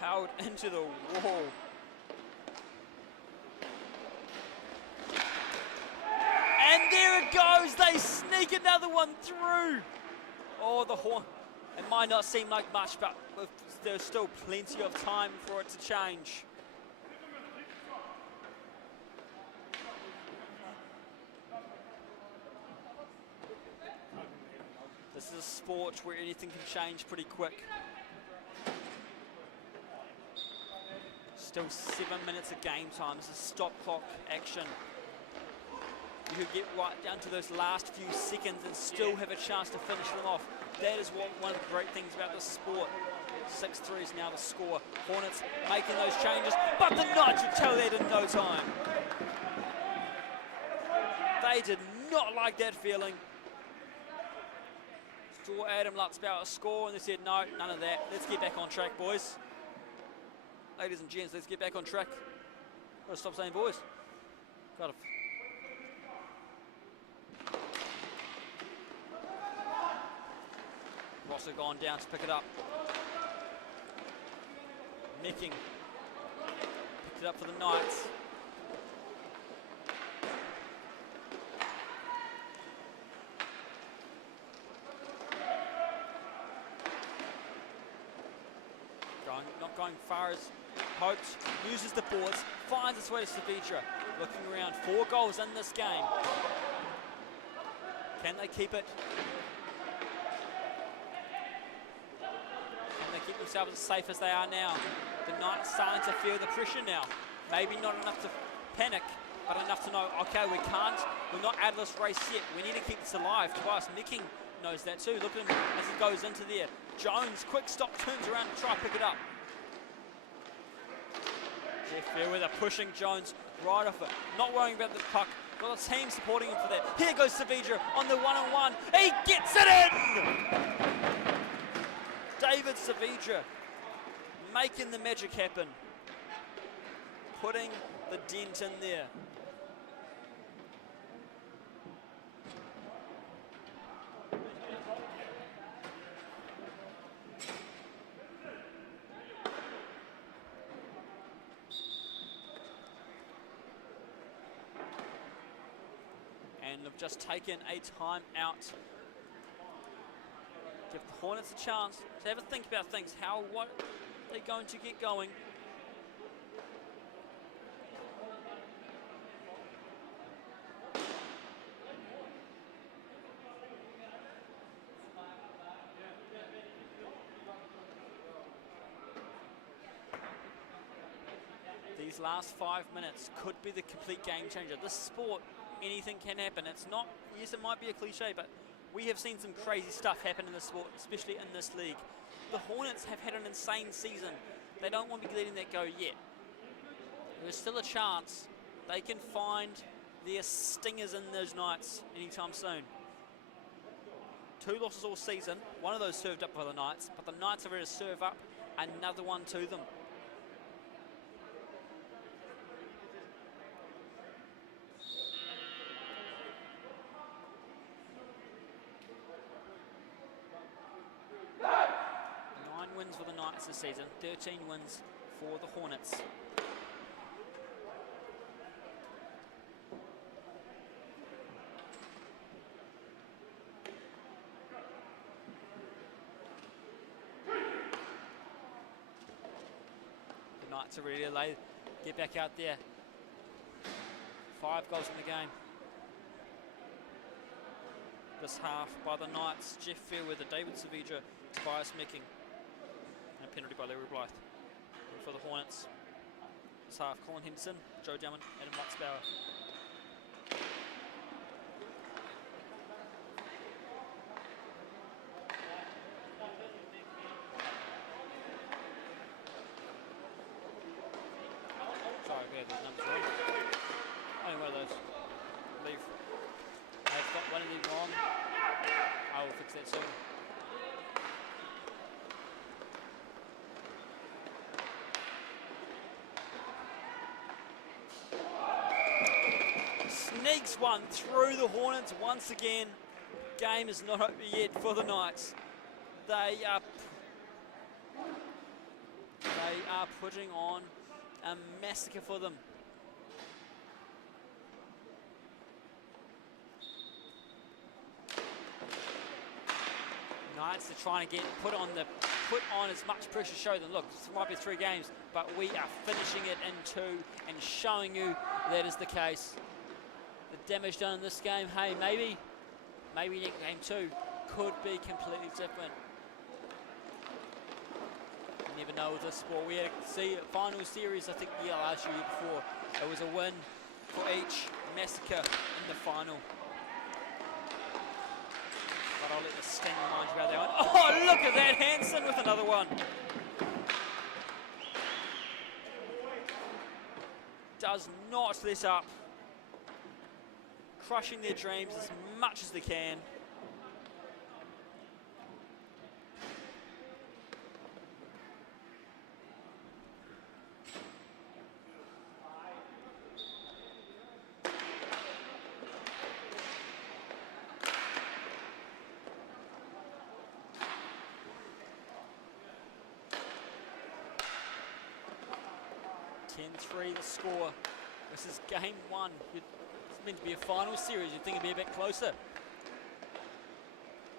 Held into the wall. And there it goes. They sneak another one through. Oh, the horn. It might not seem like much, but there's still plenty of time for it to change. This is a sport where anything can change pretty quick. Still 7 minutes of game time. This is stop clock action. You could get right down to those last few seconds and still have a chance to finish them off. That is one of the great things about this sport. 6-3 is now the score. Hornets making those changes, but the Knights would tell that in no time. They did not like that feeling. Saw Adam Lutzbauer score and they said, no, none of that. Let's get back on track, boys. Ladies and gents, let's get back on track. Gotta stop saying boys. Gotta. Rosso gone down to pick it up. Necking. Picked it up for the Knights. Not going far as hoped. Uses the boards. Finds its way to Savitra. Looking around. 4 goals in this game. Can they keep it? Can they keep themselves as safe as they are now? The Knights starting to feel the pressure now. Maybe not enough to panic, but enough to know, okay, we're not out of this race yet. We need to keep this alive. Twice, Micking knows that too. Look at him as he goes into there. Jones, quick stop, turns around to try to pick it up. Jeff Fairweather pushing Jones right off it. Not worrying about the puck. Got a team supporting him for that. Here goes Savitra on the one-on-one. He gets it in! David Savitra making the magic happen. Putting the dent in there. And they've just taken a time out. Give the Hornets a chance to have a think about things. What are they going to get going? These last 5 minutes could be the complete game changer. This sport, anything can happen. It's not, yes, it might be a cliche, but we have seen some crazy stuff happen in this sport, especially in this league. The Hornets have had an insane season. They don't want to be letting that go yet. There's still a chance they can find their stingers in those Knights anytime soon. 2 losses all season, one of those served up by the Knights, but the Knights are ready to serve up another one to them. Wins for the Knights this season, 13 wins for the Hornets. The Knights are ready to get back out there. 5 goals in the game. This half by the Knights, Jeff Fairweather, David Savitra, Tobias Micking. And a penalty by Larry Blythe. For the Hornets. This half, Colin Henderson, Joe Drummond, Adam Lutzbauer. Sorry, we have those numbers wrong. Only one of those. believe they've got one of them wrong. I will fix that soon. Sneaks one through the Hornets once again. Game is not over yet for the Knights. They are putting on a massacre for them. Knights are trying to put on as much pressure, show them, look, this might be 3 games, but we are finishing it in 2 and showing you that is the case. The damage done in this game, hey, maybe next game 2 could be completely different. You never know with this sport. We had a final series, I think, last year before. It was a win for each massacre in the final. But I'll let the Sting remind you about that one. Oh, look at that, Hansen with another one. Does not let up. Crushing their dreams as much as they can. The score. This is game 1. It's meant to be a final series. You'd think it'd be a bit closer.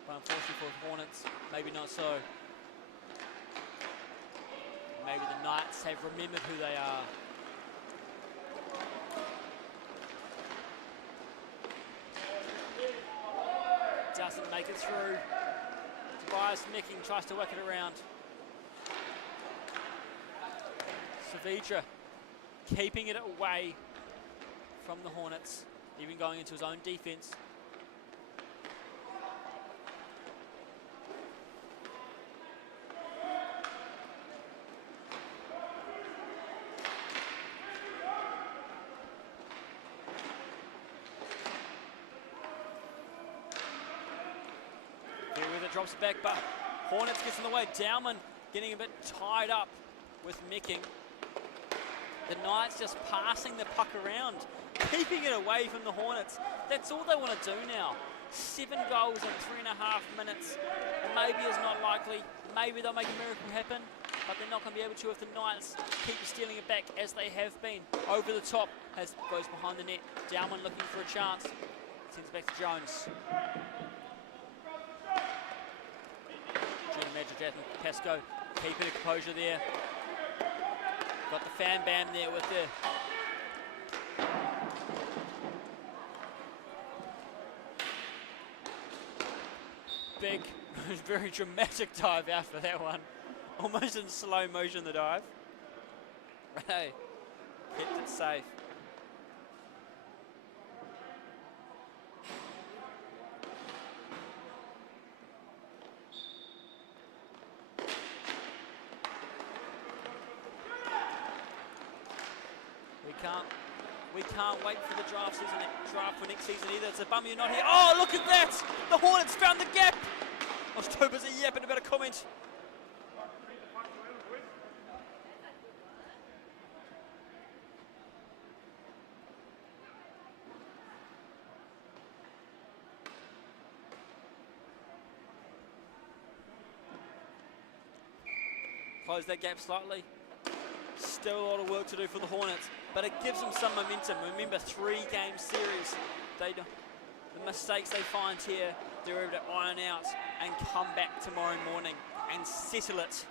But unfortunately for the Hornets, maybe not so. Maybe the Knights have remembered who they are. Doesn't make it through. Tobias Micking tries to work it around. Savitra keeping it away from the Hornets, even going into his own defense. Fairweather drops it back, but Hornets gets in the way. Dowman getting a bit tied up with Micking. The Knights just passing the puck around, keeping it away from the Hornets. That's all they want to do now. 7 goals in 3.5 minutes. Maybe it's not likely. Maybe they'll make a miracle happen, but they're not going to be able to if the Knights keep stealing it back as they have been. Over the top, goes behind the net. Dowman looking for a chance. Sends it back to Jones. Junior Major Jasmine Pascoe keeping the composure there. Got the fan bam there with the big, very dramatic dive out for that one. Almost in slow motion, the dive. Hey, kept it safe. We can't wait for the draft for next season either. It's a bummer you're not here. Oh, look at that! The Hornets found the gap! I was too busy yapping about a comment. Close that gap slightly. Still a lot of work to do for the Hornets, but it gives them some momentum. Remember, 3-game series. The mistakes they find here, they're able to iron out and come back tomorrow morning and settle it.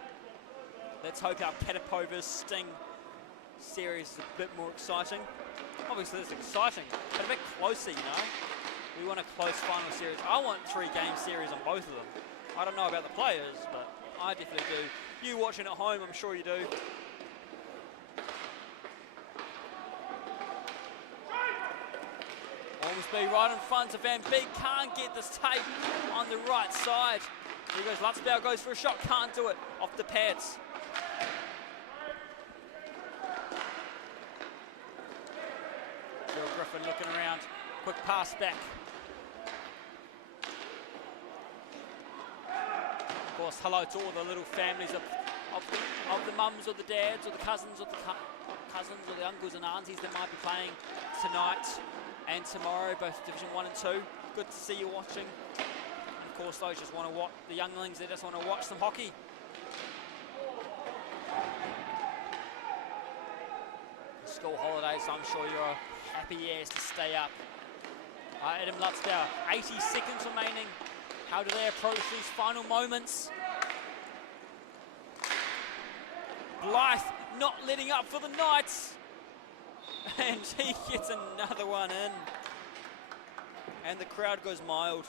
Let's hope our Katapova's Sting series is a bit more exciting. Obviously, it's exciting, but a bit closer, you know. We want a close final series. I want 3-game series on both of them. I don't know about the players, but I definitely do. You watching at home, I'm sure you do. Ormsby right in front of Van Beek, can't get this tape on the right side. Here goes Lutzbauer, goes for a shot, can't do it, off the pads. Gerald Griffin looking around, Quick pass back. Of course, hello to all the little families of the mums or the dads or the cousins or the cousins or the uncles and aunties that might be playing tonight and tomorrow, both Division 1 and 2. Good to see you watching. And of course, those just want to watch, the younglings, they just want to watch some hockey. School holidays, so I'm sure you're happy as to stay up. Adam Lutzbauer, 80 seconds remaining. How do they approach these final moments? Blythe not letting up for the Knights. And he gets another one in. And the crowd goes mild.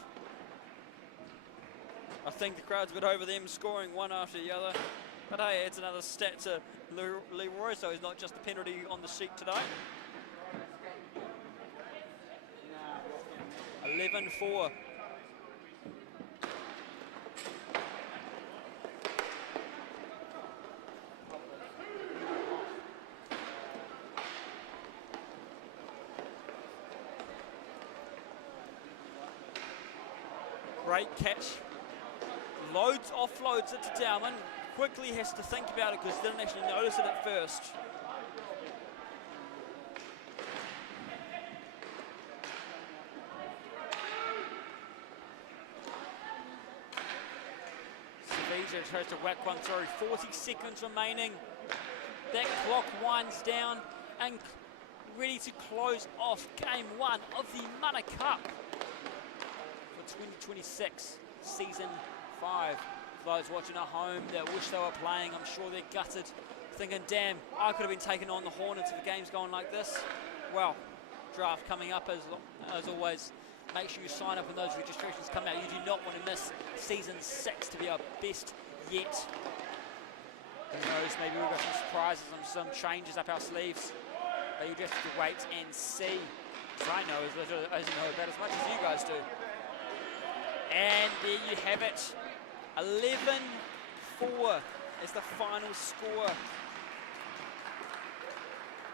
I think the crowd's a bit over them scoring one after the other. But hey, it's another stat to Leroy, so he's not just a penalty on the sheet today. 11-4. Great catch. Loads offloads it to Dowman. Quickly has to think about it because didn't actually notice it at first. Savija tries to whack one through. 40 seconds remaining. That clock winds down and ready to close off game 1 of the Mana Cup for 2026 season 5. For those watching at home that wish they were playing, I'm sure they're gutted, thinking, damn, I could have been taking on the Hornets if the game's going like this. Well, draft coming up as always. Make sure you sign up when those registrations come out. You do not want to miss season 6 to be our best yet. Who knows, maybe we've got some surprises and some changes up our sleeves. But you just have to wait and see. As I know, as you know about as much as you guys do. And there you have it. 11-4 is the final score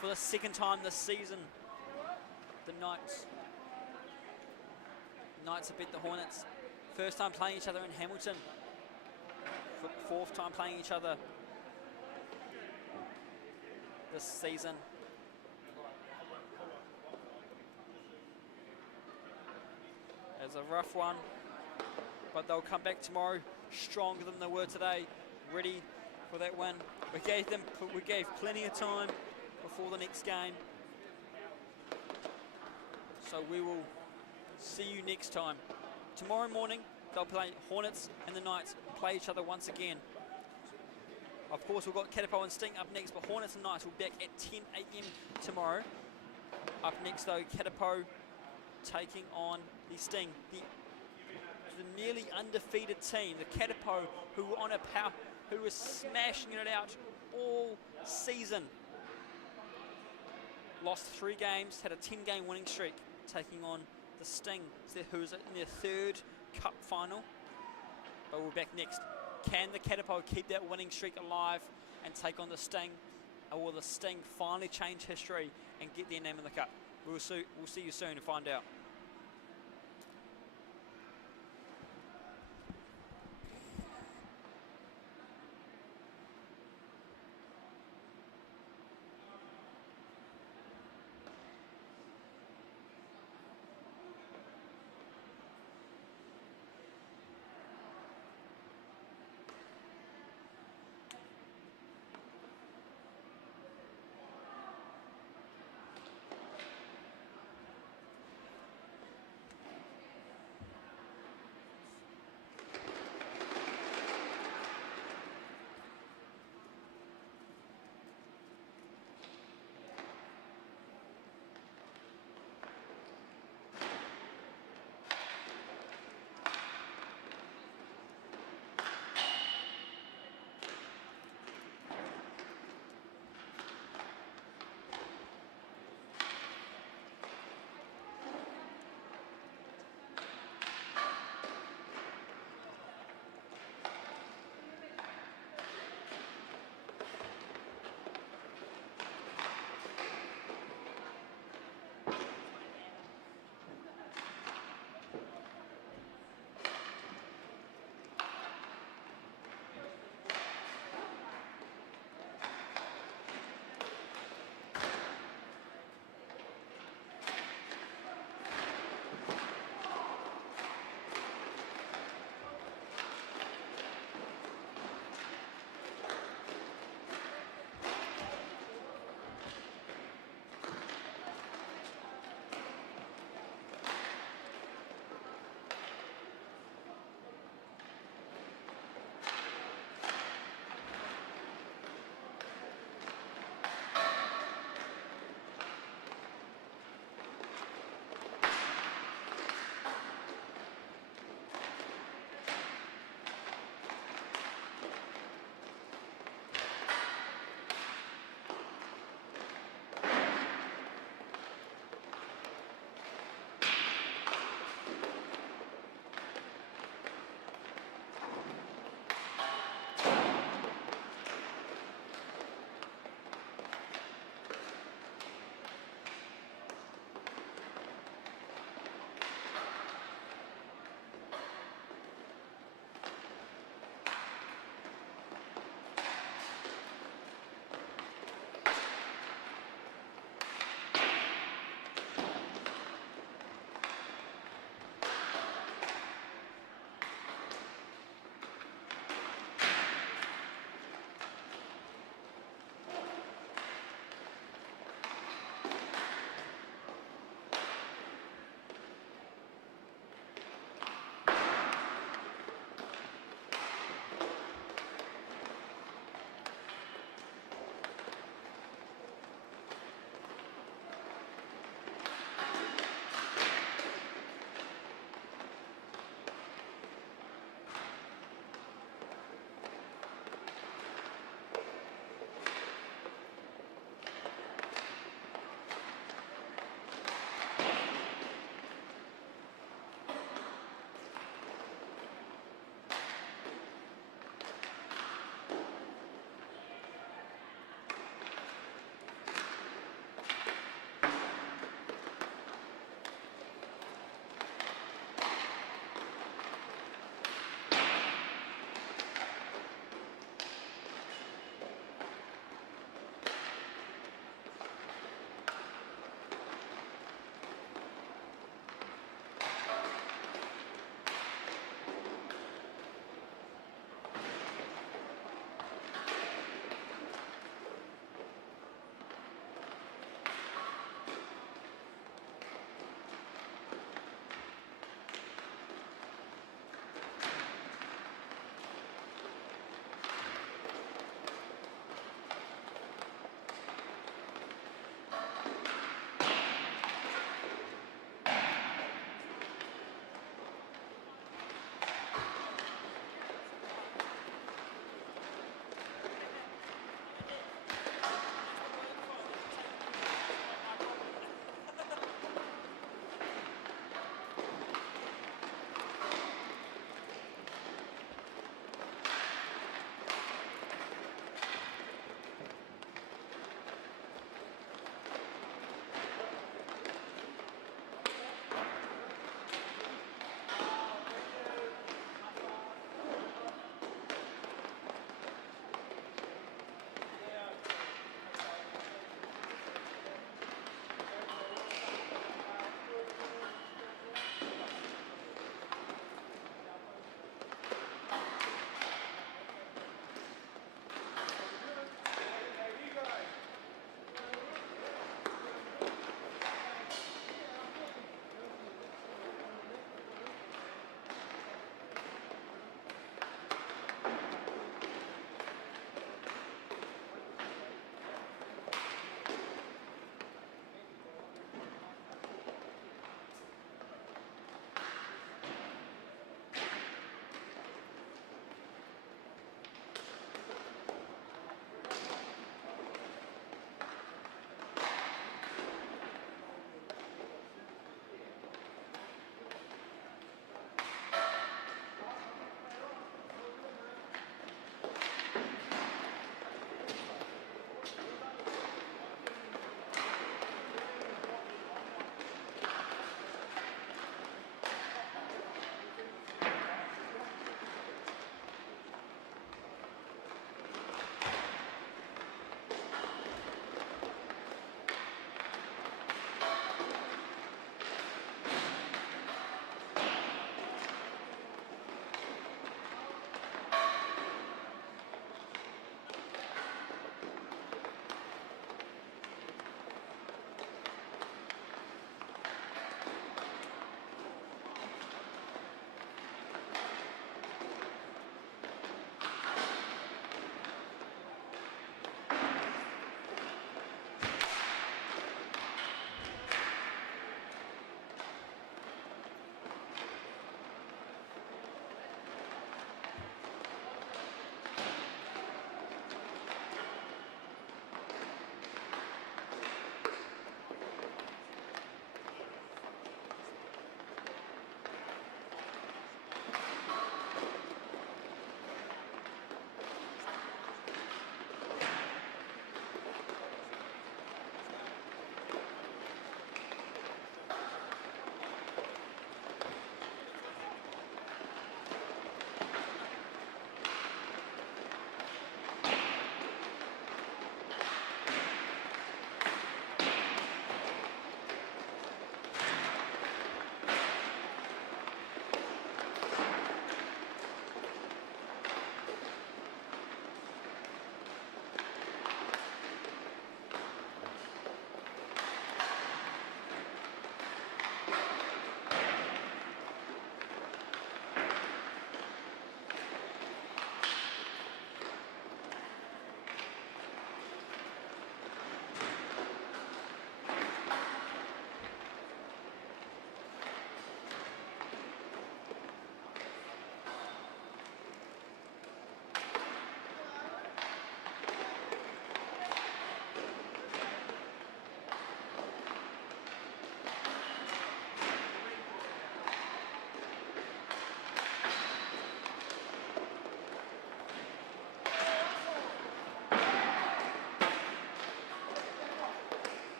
for the second time this season. The Knights have beat the Hornets. First time playing each other in Hamilton. Fourth time playing each other this season. It's a rough one, but they'll come back tomorrow stronger than they were today, ready for that win. We gave plenty of time before the next game, so we will see you next time. Tomorrow morning they'll play Hornets and the Knights play each other once again. Of course, we've got Katapo and Sting up next, but Hornets and Knights will be back at 10 AM tomorrow. Up next though, Katapo taking on the Sting, the nearly undefeated team, the Katapo, who were on a power, who was smashing it out all season. Lost 3 games, had a 10-game winning streak, taking on the Sting, who is in their 3rd cup final. But we're back next. Can the Katapo keep that winning streak alive and take on the Sting? Or will the Sting finally change history and get their name in the cup? We'll see you soon to find out.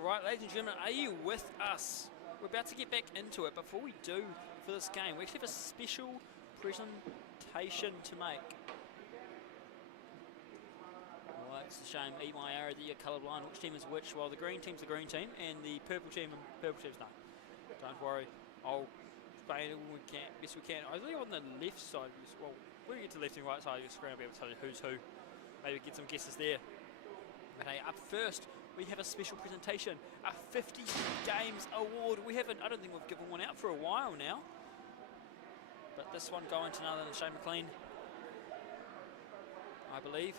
Alright, ladies and gentlemen, are you with us? We're about to get back into it. Before we do for this game, we actually have a special presentation to make. Well, it's a shame, eat my arrow, that you're colourblind. Which team is which? Well, the green team's the green team, and the purple team's no. Don't worry, I'll explain it when we can, best we can. I was on the left side of your, well, when we get to the left and right side of your screen, I'll be able to tell you who's who. Maybe get some guesses there. But hey, up first, we have a special presentation, a 50 Games Award. I don't think we've given one out for a while now. But this one going to none other than Shane McLean, I believe.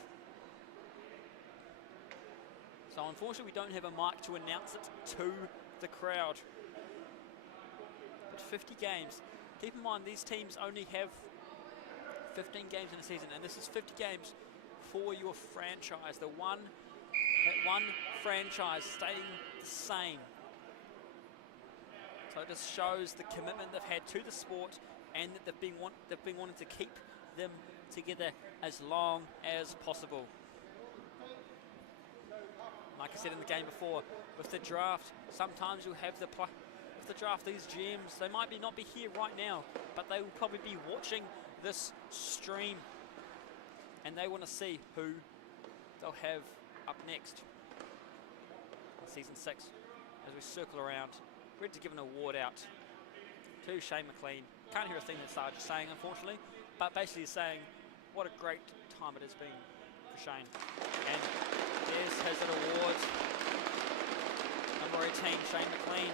So unfortunately we don't have a mic to announce it to the crowd. But 50 games. Keep in mind these teams only have 15 games in a season, and this is 50 games for your franchise. That one franchise staying the same. So it just shows the commitment they've had to the sport, and that they've been wanting to keep them together as long as possible. Like I said in the game before, with the draft, sometimes you'll have with the draft, these GMs, they might not be here right now, but they will probably be watching this stream, and they want to see who they'll have up next in season 6. As we circle around, ready to give an award out to Shane McLean. Can't hear a thing that Sarge is saying, unfortunately, but basically saying what a great time it has been for Shane. And there's his award, number 18, Shane McLean.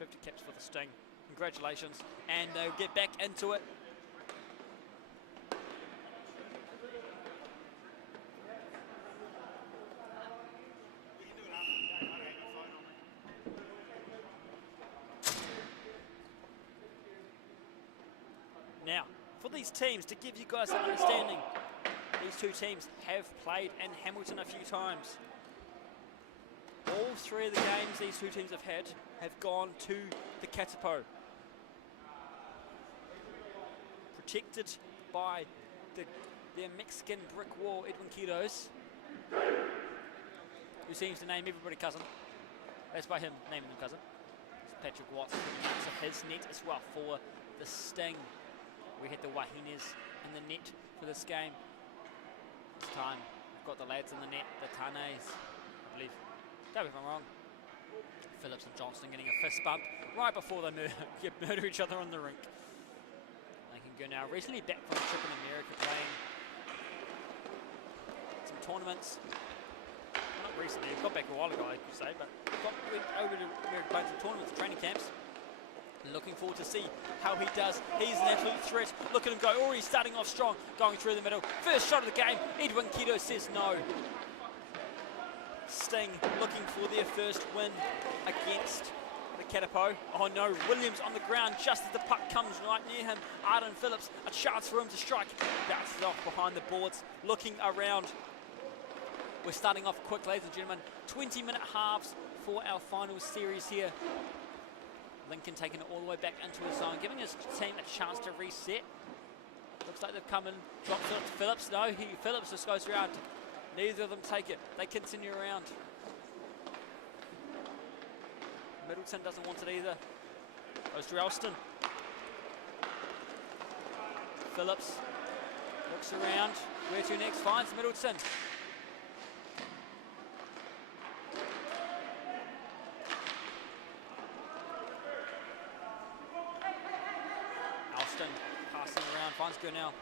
$50 caps for the Sting. Congratulations, and they'll get back into it. Now, for these teams, to give you guys an understanding, these two teams have played in Hamilton a few times. All three of the games these two teams have had have gone to the Katapo. Protected by their Mexican brick wall, Edwin Quiros, who seems to name everybody cousin. That's by him naming them cousin. It's Patrick Watts. So his net as well for the Sting. We hit the Wahines in the net for this game. This time we've got the lads in the net, the Tanes, I believe. Don't be if I'm wrong. Phillips and Johnston getting a fist bump right before they murder each other on the rink. They can go now. Recently back from a trip in America playing some tournaments. Well, not recently, we got back a while ago, I could say, but went over to America playing some tournaments, training camps. Looking forward to see how he does. He's an absolute threat. Look at him go. Already starting off strong, going through the middle. First shot of the game. Edwin Quiros says no. Sting looking for their first win against the Katapo. Oh no, Williams on the ground just as the puck comes right near him. Arden Phillips, a chance for him to strike. Bounces off behind the boards, looking around. We're starting off quick, ladies and gentlemen. 20-minute halves for our final series here. Lincoln taking it all the way back into his zone, giving his team a chance to reset. Looks like they've come in, dropped it to Phillips. No, Phillips just goes around. Neither of them take it. They continue around. Middleton doesn't want it either. Goes to Ralston. Phillips looks around. Where to next? Finds Middleton. Passing around, finds Gurnell.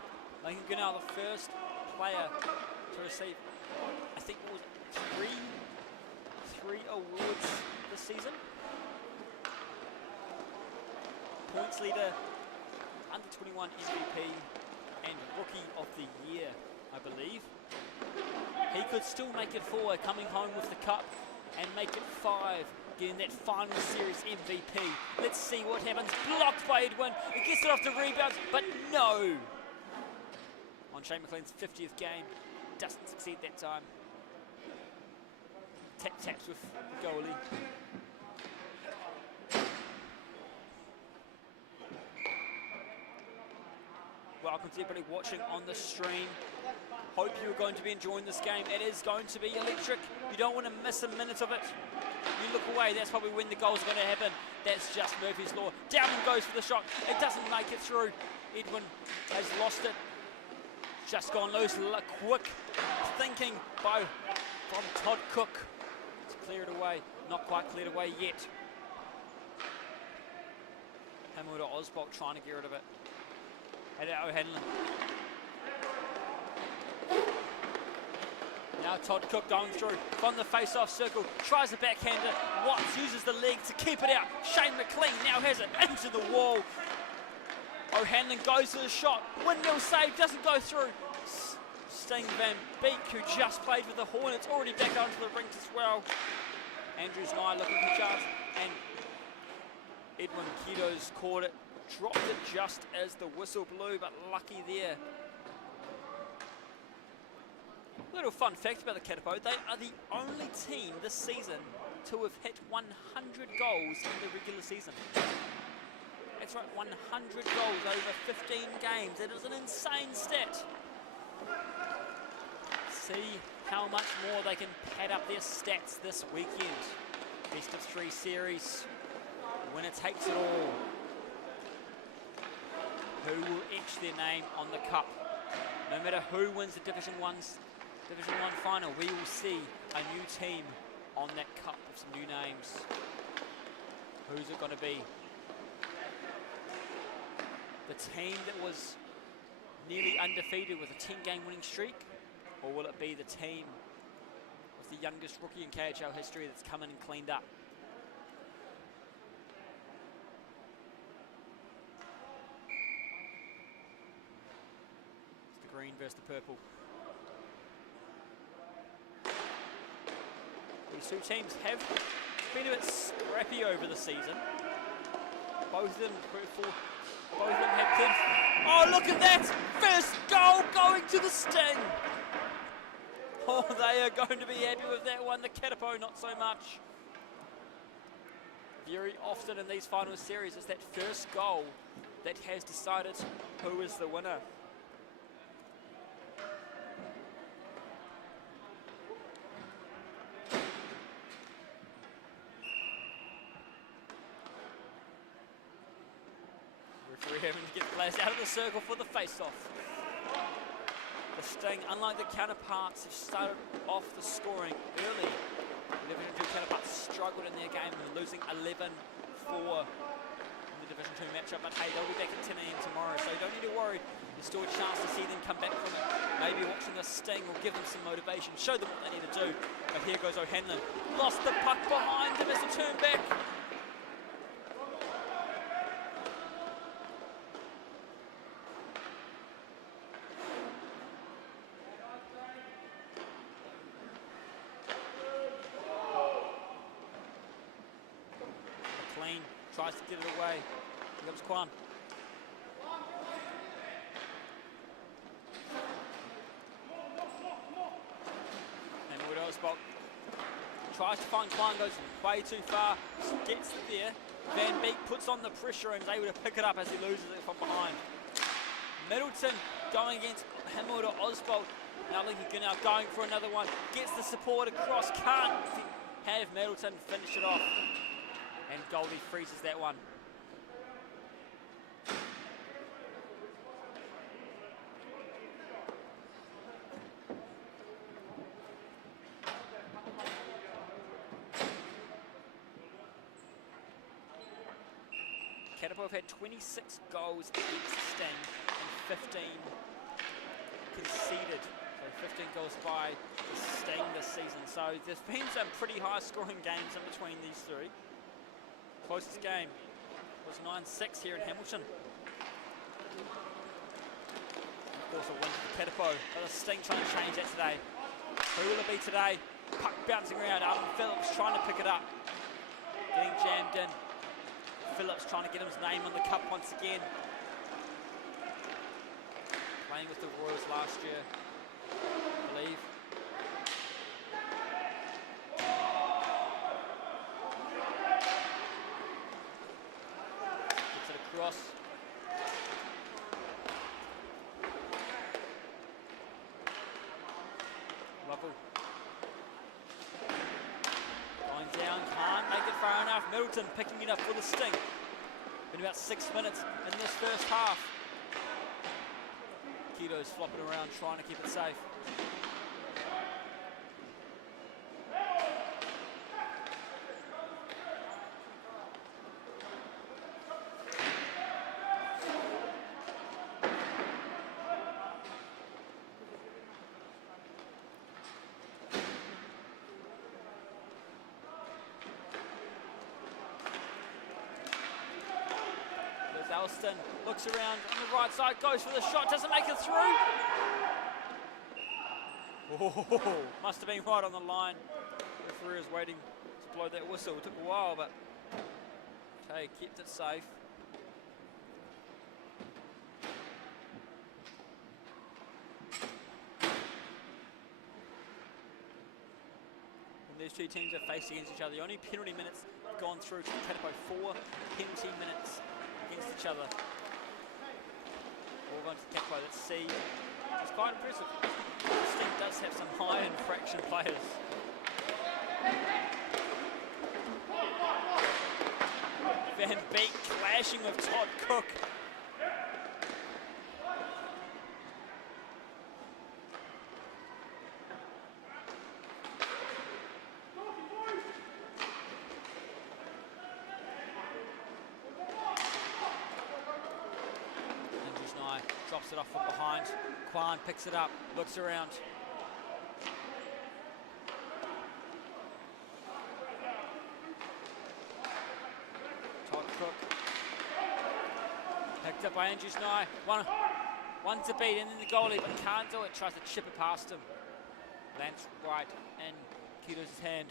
Lincoln Gurnell, the first player to receive, I think it was three awards this season. Points leader, under 21 MVP, and Rookie of the Year, I believe. He could still make it 4, coming home with the cup, and make it 5. Getting that final series MVP. Let's see what happens. Blocked by Edwin. He gets it off the rebounds, but no. On Shane McLean's 50th game. Doesn't succeed that time. Taps with the goalie. welcome to everybody watching on the stream. Hope you're going to be enjoying this game. It is going to be electric. You don't want to miss a minute of it. You look away, that's probably when the goals are going to happen. That's just Murphy's Law. Down and goes for the shot. It doesn't make it through. Edwin has lost it. Just gone loose. Quick thinking from Todd Cook. To clear it away. Not quite cleared away yet. Hamilton Osbolt trying to get rid of it. And O'Hanlon. Now Todd Cook going through from the face-off circle. Tries a backhander. Watts uses the leg to keep it out. Shane McLean now has it into the wall. O'Hanlon goes for the shot. Windmill save, doesn't go through. Sting Van Beek, who just played with the Hornets, already back onto the rink as well. Andrews Nye looking for chance. And Edwin Kido's caught it. Dropped it just as the whistle blew, but lucky there. Little fun fact about the Katapo, they are the only team this season to have hit 100 goals in the regular season. That's right, 100 goals over 15 games. It is an insane stat. See how much more they can pad up their stats this weekend. Best of 3 series. Winner takes it all. Who will etch their name on the cup? No matter who wins the Division 1 final, we will see a new team on that cup with some new names. Who's it going to be? The team that was nearly undefeated with a 10-game winning streak? Or will it be the team with the youngest rookie in KHL history that's come in and cleaned up? It's the green versus the purple. These two teams have been a bit scrappy over the season. Both of them have played. Oh, look at that! First goal going to the Sting! Oh, they are going to be happy with that one. The Katapo, not so much. Very often in these final series, it's that first goal that has decided who is the winner. Referee having to get players out of the circle for the face-off. The Sting, unlike the counterparts, have started off the scoring early. The Division 2 counterparts struggled in their game, losing 11-4 in the Division 2 matchup. But hey, they'll be back at 10 AM tomorrow, so you don't need to worry. There's still a chance to see them come back from it. Maybe watching the Sting will give them some motivation, show them what they need to do. But here goes O'Hanlon. Lost the puck behind him as a turn back. Tries to get it away. Here comes Kwan. And Widdowsbach tries to find Kwan, goes way too far, gets there. Van Beek puts on the pressure and is able to pick it up as he loses it from behind. Middleton going against Hamilton Osbolt. Now going for another one. Gets the support across, can't have Middleton finish it off. And Goldie freezes that one. Katapo have had 26 goals against Sting and 15 conceded. So 15 goals by the Sting this season. So there's been some pretty high scoring games in between these three. Closest game was 9-6 here in Hamilton. Of course, a win for the Katapo, but the Sting trying to change that today. Who will it be today? Puck bouncing around. Alvin Phillips trying to pick it up. Getting jammed in. Phillips trying to get his name on the cup once again. Playing with the Royals last year, I believe. Cross. Johnston picking it up for the Sting. Been about 6 minutes in this first half. Keto's flopping around trying to keep it safe. Elston looks around on the right side, goes for the shot, doesn't make it through. Oh, must have been right on the line. The referee is waiting to blow that whistle. It took a while, but okay, kept it safe. And these two teams have faced against each other. The only penalty minutes have gone through to Katapo, 4 penalty minutes against each other. All going to Katapo, let's see. It's quite impressive. The Sting does have some high infraction players. Van Beek clashing with Todd Cook. Drops it off from behind. Kwan picks it up, looks around. Todd Cook. Picked up by Andrews Nye. One to beat, and then the goalie, but can't do it. Tries to chip it past him. Lands right in Keto's hand.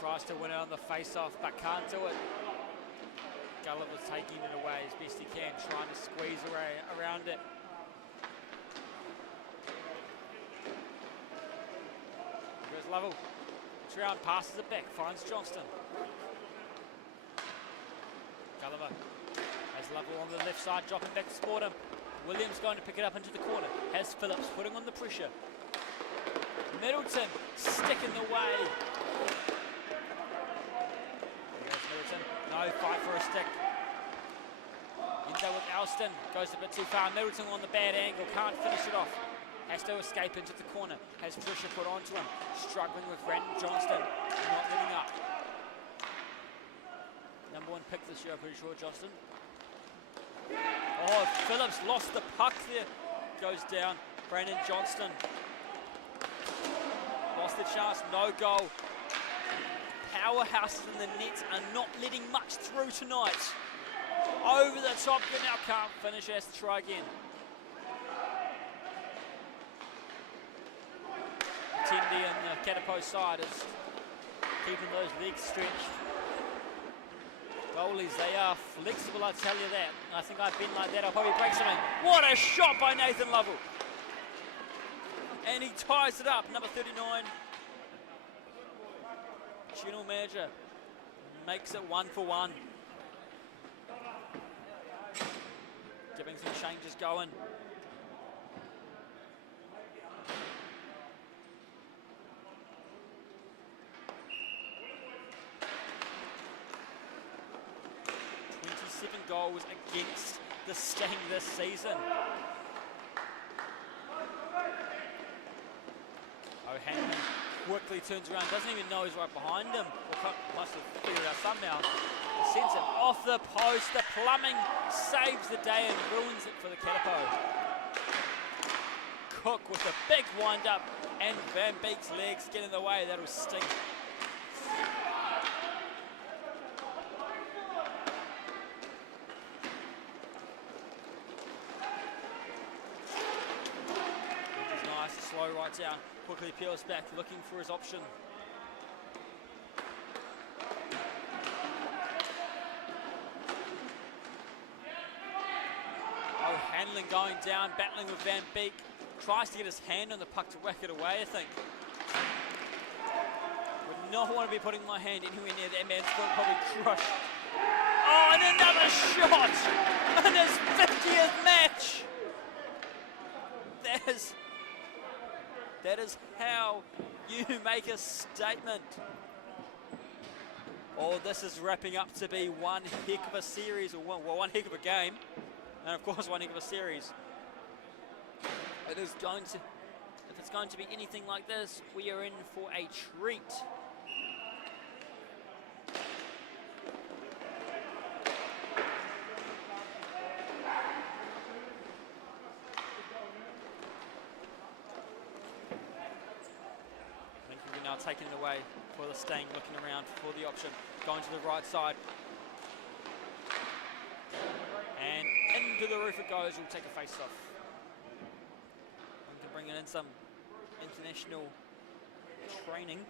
Tries to win it on the face-off, but can't do it. Gulliver's taking it away as best he can, trying to squeeze around it. Goes Lovell. Trout passes it back, finds Johnston. Gulliver has Lovell on the left side, dropping back to support him. Williams going to pick it up into the corner. Has Phillips putting on the pressure. Middleton sticking the way. No fight for a stick. Into with Elston, goes a bit too far. Middleton on the bad angle, can't finish it off. Has to escape into the corner, has pressure put onto him. Struggling with Brandon Johnston, not letting up. Number 1 pick this year, I'm pretty sure, Johnston. Oh, Phillips lost the puck there. Goes down, Brandon Johnston. Lost the chance, no goal. Powerhouses in the nets are not letting much through tonight. Over the top, but now can't finish, has to try again. Tendi and the Katapo side is keeping those legs stretched. Goalies, they are flexible, I tell you that. I think I've been like that, I'll probably break something. What a shot by Nathan Lovell. And he ties it up, number 39. General manager makes it 1 for 1. Giving some changes going. Goals against the Sting this season. O'Hanlon quickly turns around, doesn't even know he's right behind him. Must have figured it out somehow. He sends it off the post. The plumbing saves the day and ruins it for the Katapo. Cook with a big wind up and Van Beek's legs get in the way. That'll sting. Slow right down, quickly peels back, looking for his option. O'Hanlon going down, battling with Van Beek. Tries to get his hand on the puck to whack it away, I think. With not want to be putting my hand anywhere near that man's foot, probably crushed. Oh, and another shot in his 50th match. That is how you make a statement. Oh, this is wrapping up to be one heck of a series, or one heck of a game, and of course one heck of a series. It is going to, if it's going to be anything like this, we are in for a treat. Now taking it away for the Sting, looking around for the option, going to the right side. And into the roof it goes, we'll take a face-off. We can bring in some international training.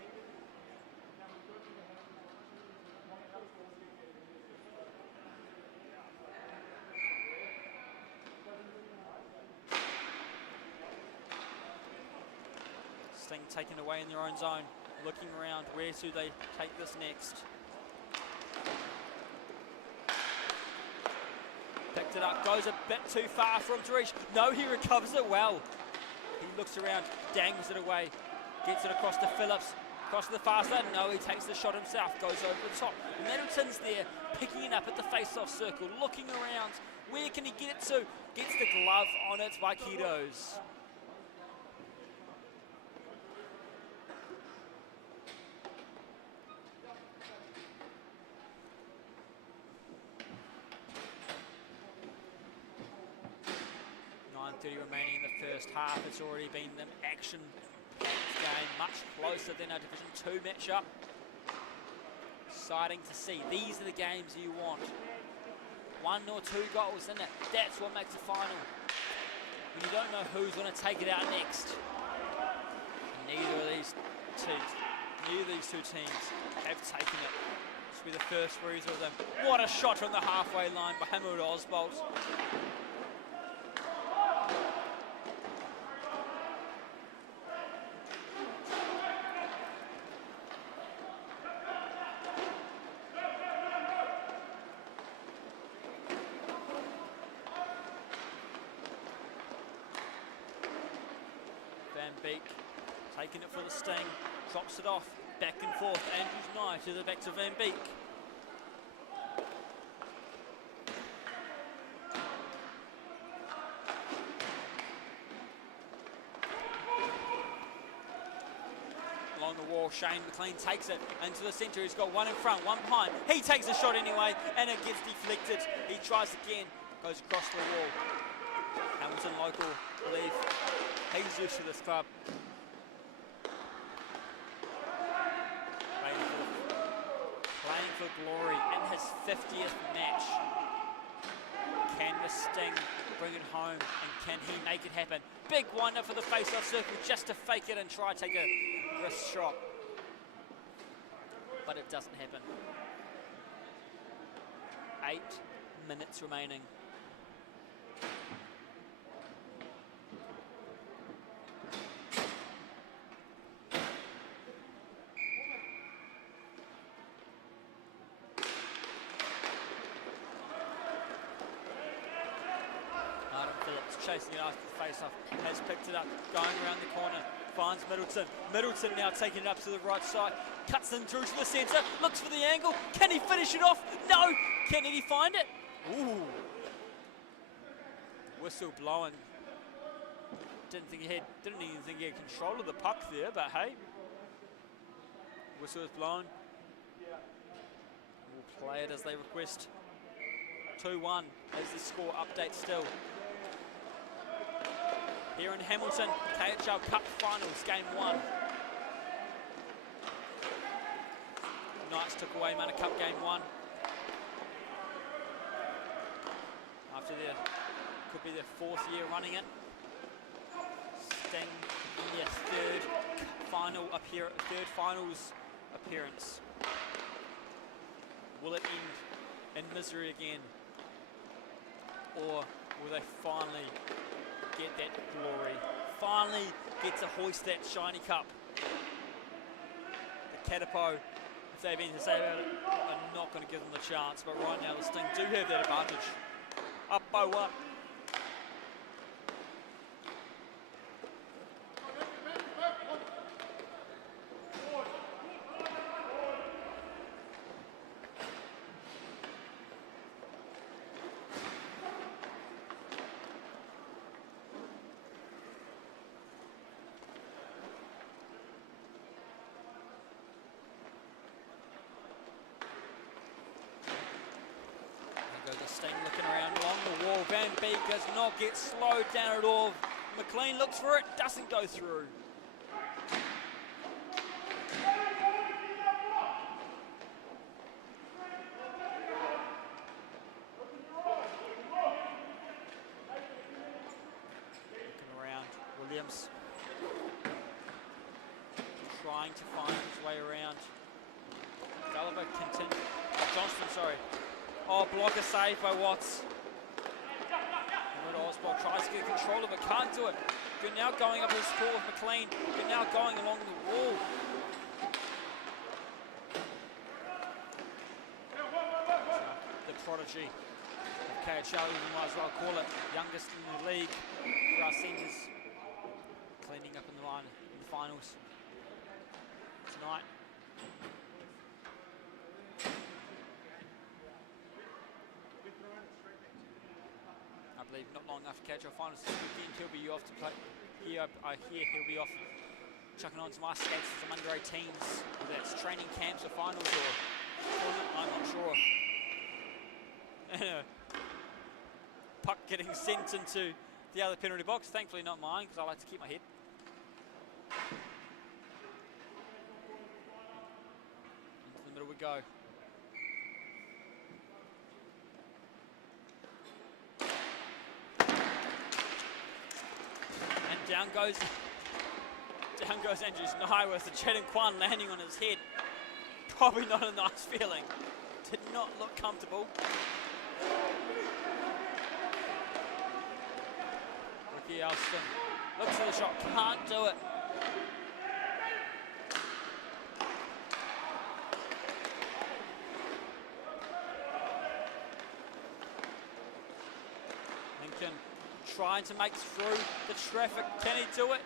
Sting taken away in their own zone, looking around, where do they take this next? Picked it up, goes a bit too far for him to reach. No, he recovers it well. He looks around, dangles it away, gets it across to Phillips, across to the far side. No, he takes the shot himself, goes over the top. Middleton's there, picking it up at the face-off circle, looking around. Where can he get it to? Gets the glove on it, Waikitos. Remaining in the first half. It's already been an action-packed game, much closer than our Division 2 matchup. Exciting to see. These are the games you want. 1 or 2 goals in it. That's what makes a final. When you don't know who's going to take it out next. Neither of these two teams have taken it. This will be the first bruiser of them. What a shot from the halfway line by Hamid Osbolt. Taking it for the Sting, drops it off, back and forth. Andrews Nye to the back to Van Beek. Along the wall, Shane McLean takes it into the centre. He's got one in front, one behind. He takes a shot anyway, and it gets deflected. He tries again, goes across the wall. Hamilton local, I believe he's used to this club. Playing for glory in his 50th match. Can the Sting bring it home, and can he make it happen? Big wonder for the face-off circle just to fake it and try to take a wrist shot. But it doesn't happen. 8 minutes remaining. Chasing it after the face-off, has picked it up, going around the corner, finds Middleton. Middleton now taking it up to the right side, cuts them through to the centre, looks for the angle. Can he finish it off? No! Can he find it? Ooh. Whistle blowing. Didn't even think he had control of the puck there, but hey. Whistle is blown. We'll play it as they request. 2-1 as the score update still. Here in Hamilton, KHL Cup Finals, Game 1. Knights took away Mana Cup Game 1. After could be their 4th year running it. Sting in their third finals appearance. Will it end in misery again? Or will they finally get that glory, finally get to hoist that shiny cup? The Katapo, if they've been to say about it, are not going to give them the chance. But right now, the Sting do have that advantage. Up by 1. The Sting looking around along the wall. Van Beek does not get slowed down at all. McLean looks for it, doesn't go through. Looking around, Williams trying to find his way around. Gulliver continues. Johnston, sorry. Oh, blocker save by Watts. Osborne tries to get control of it, can't do it. Good now going up his score with McLean. Good now going along the wall. The prodigy of KHL, you might as well call it. Youngest in the league for our seniors. Cleaning up in the line in the finals tonight. I believe not long after KHL finals this weekend, he'll be off to play. Here, I hear he'll be off chucking on some ice skates and some under 18s, whether it's training camps or finals or I'm not sure. And a puck getting sent into the other penalty box, thankfully not mine because I like to keep my head. Into the middle we go. Down goes Andrews Nye with the Jaden Kwan landing on his head. Probably not a nice feeling. Did not look comfortable. Ricky Alston looks for the shot, can't do it. Lincoln trying to make through the traffic. Can he do it?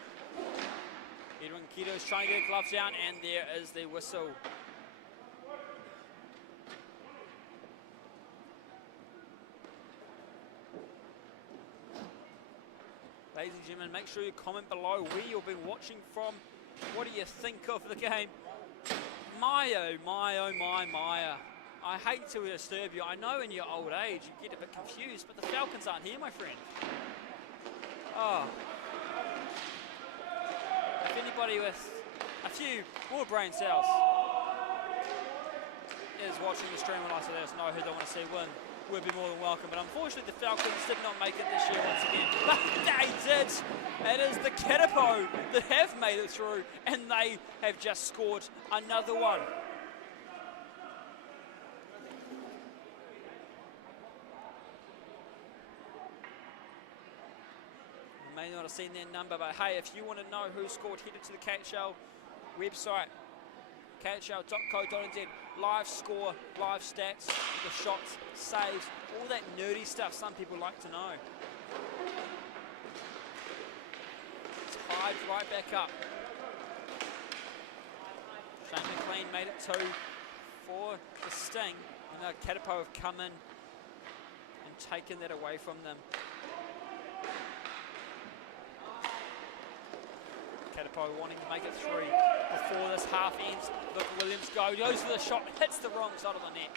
Edwin Keto is trying to get gloves down, and there is the whistle. Ladies and gentlemen, make sure you comment below where you've been watching from. What do you think of the game? My oh my oh my my. I hate to disturb you. I know in your old age you get a bit confused, but the Falcons aren't here, my friend. Oh. If anybody with a few more brain cells is watching the stream and I let us know who they want to see win, would be more than welcome. But unfortunately, the Falcons did not make it this year once again. But they did. It is the Katapo that have made it through, and they have just scored another one. May not have seen their number, but hey, if you want to know who scored, head to the KHL website, khl.co.nz. Live score, live stats, the shots, saves, all that nerdy stuff some people like to know. It's tied right back up. Shane McLean made it 2 for the Sting, and now Katapo have come in and taken that away from them. Katapo wanting to make it 3 before this half ends. Look, Williams goes for the shot, hits the wrong side of the net.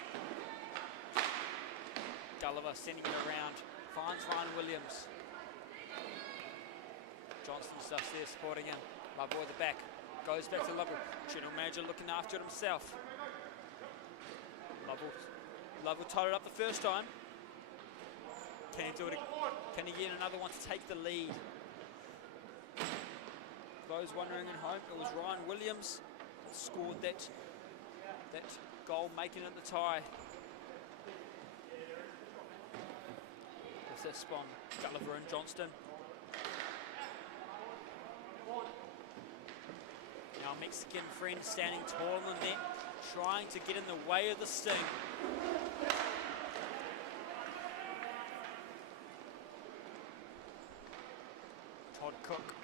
Gulliver sending it around, finds Ryan Williams. Johnston stuffs there, supporting him. Lovell at the back, goes back to Lovell. General manager looking after it himself. Lovell tied it up the first time. Can he do it? Can he get another one to take the lead? Those wondering at home, it was Ryan Williams that scored that goal, making it the tie. It's this spawn, Gulliver and Johnston. Now Our Mexican friend standing tall in the net, trying to get in the way of the sting. Todd Cook.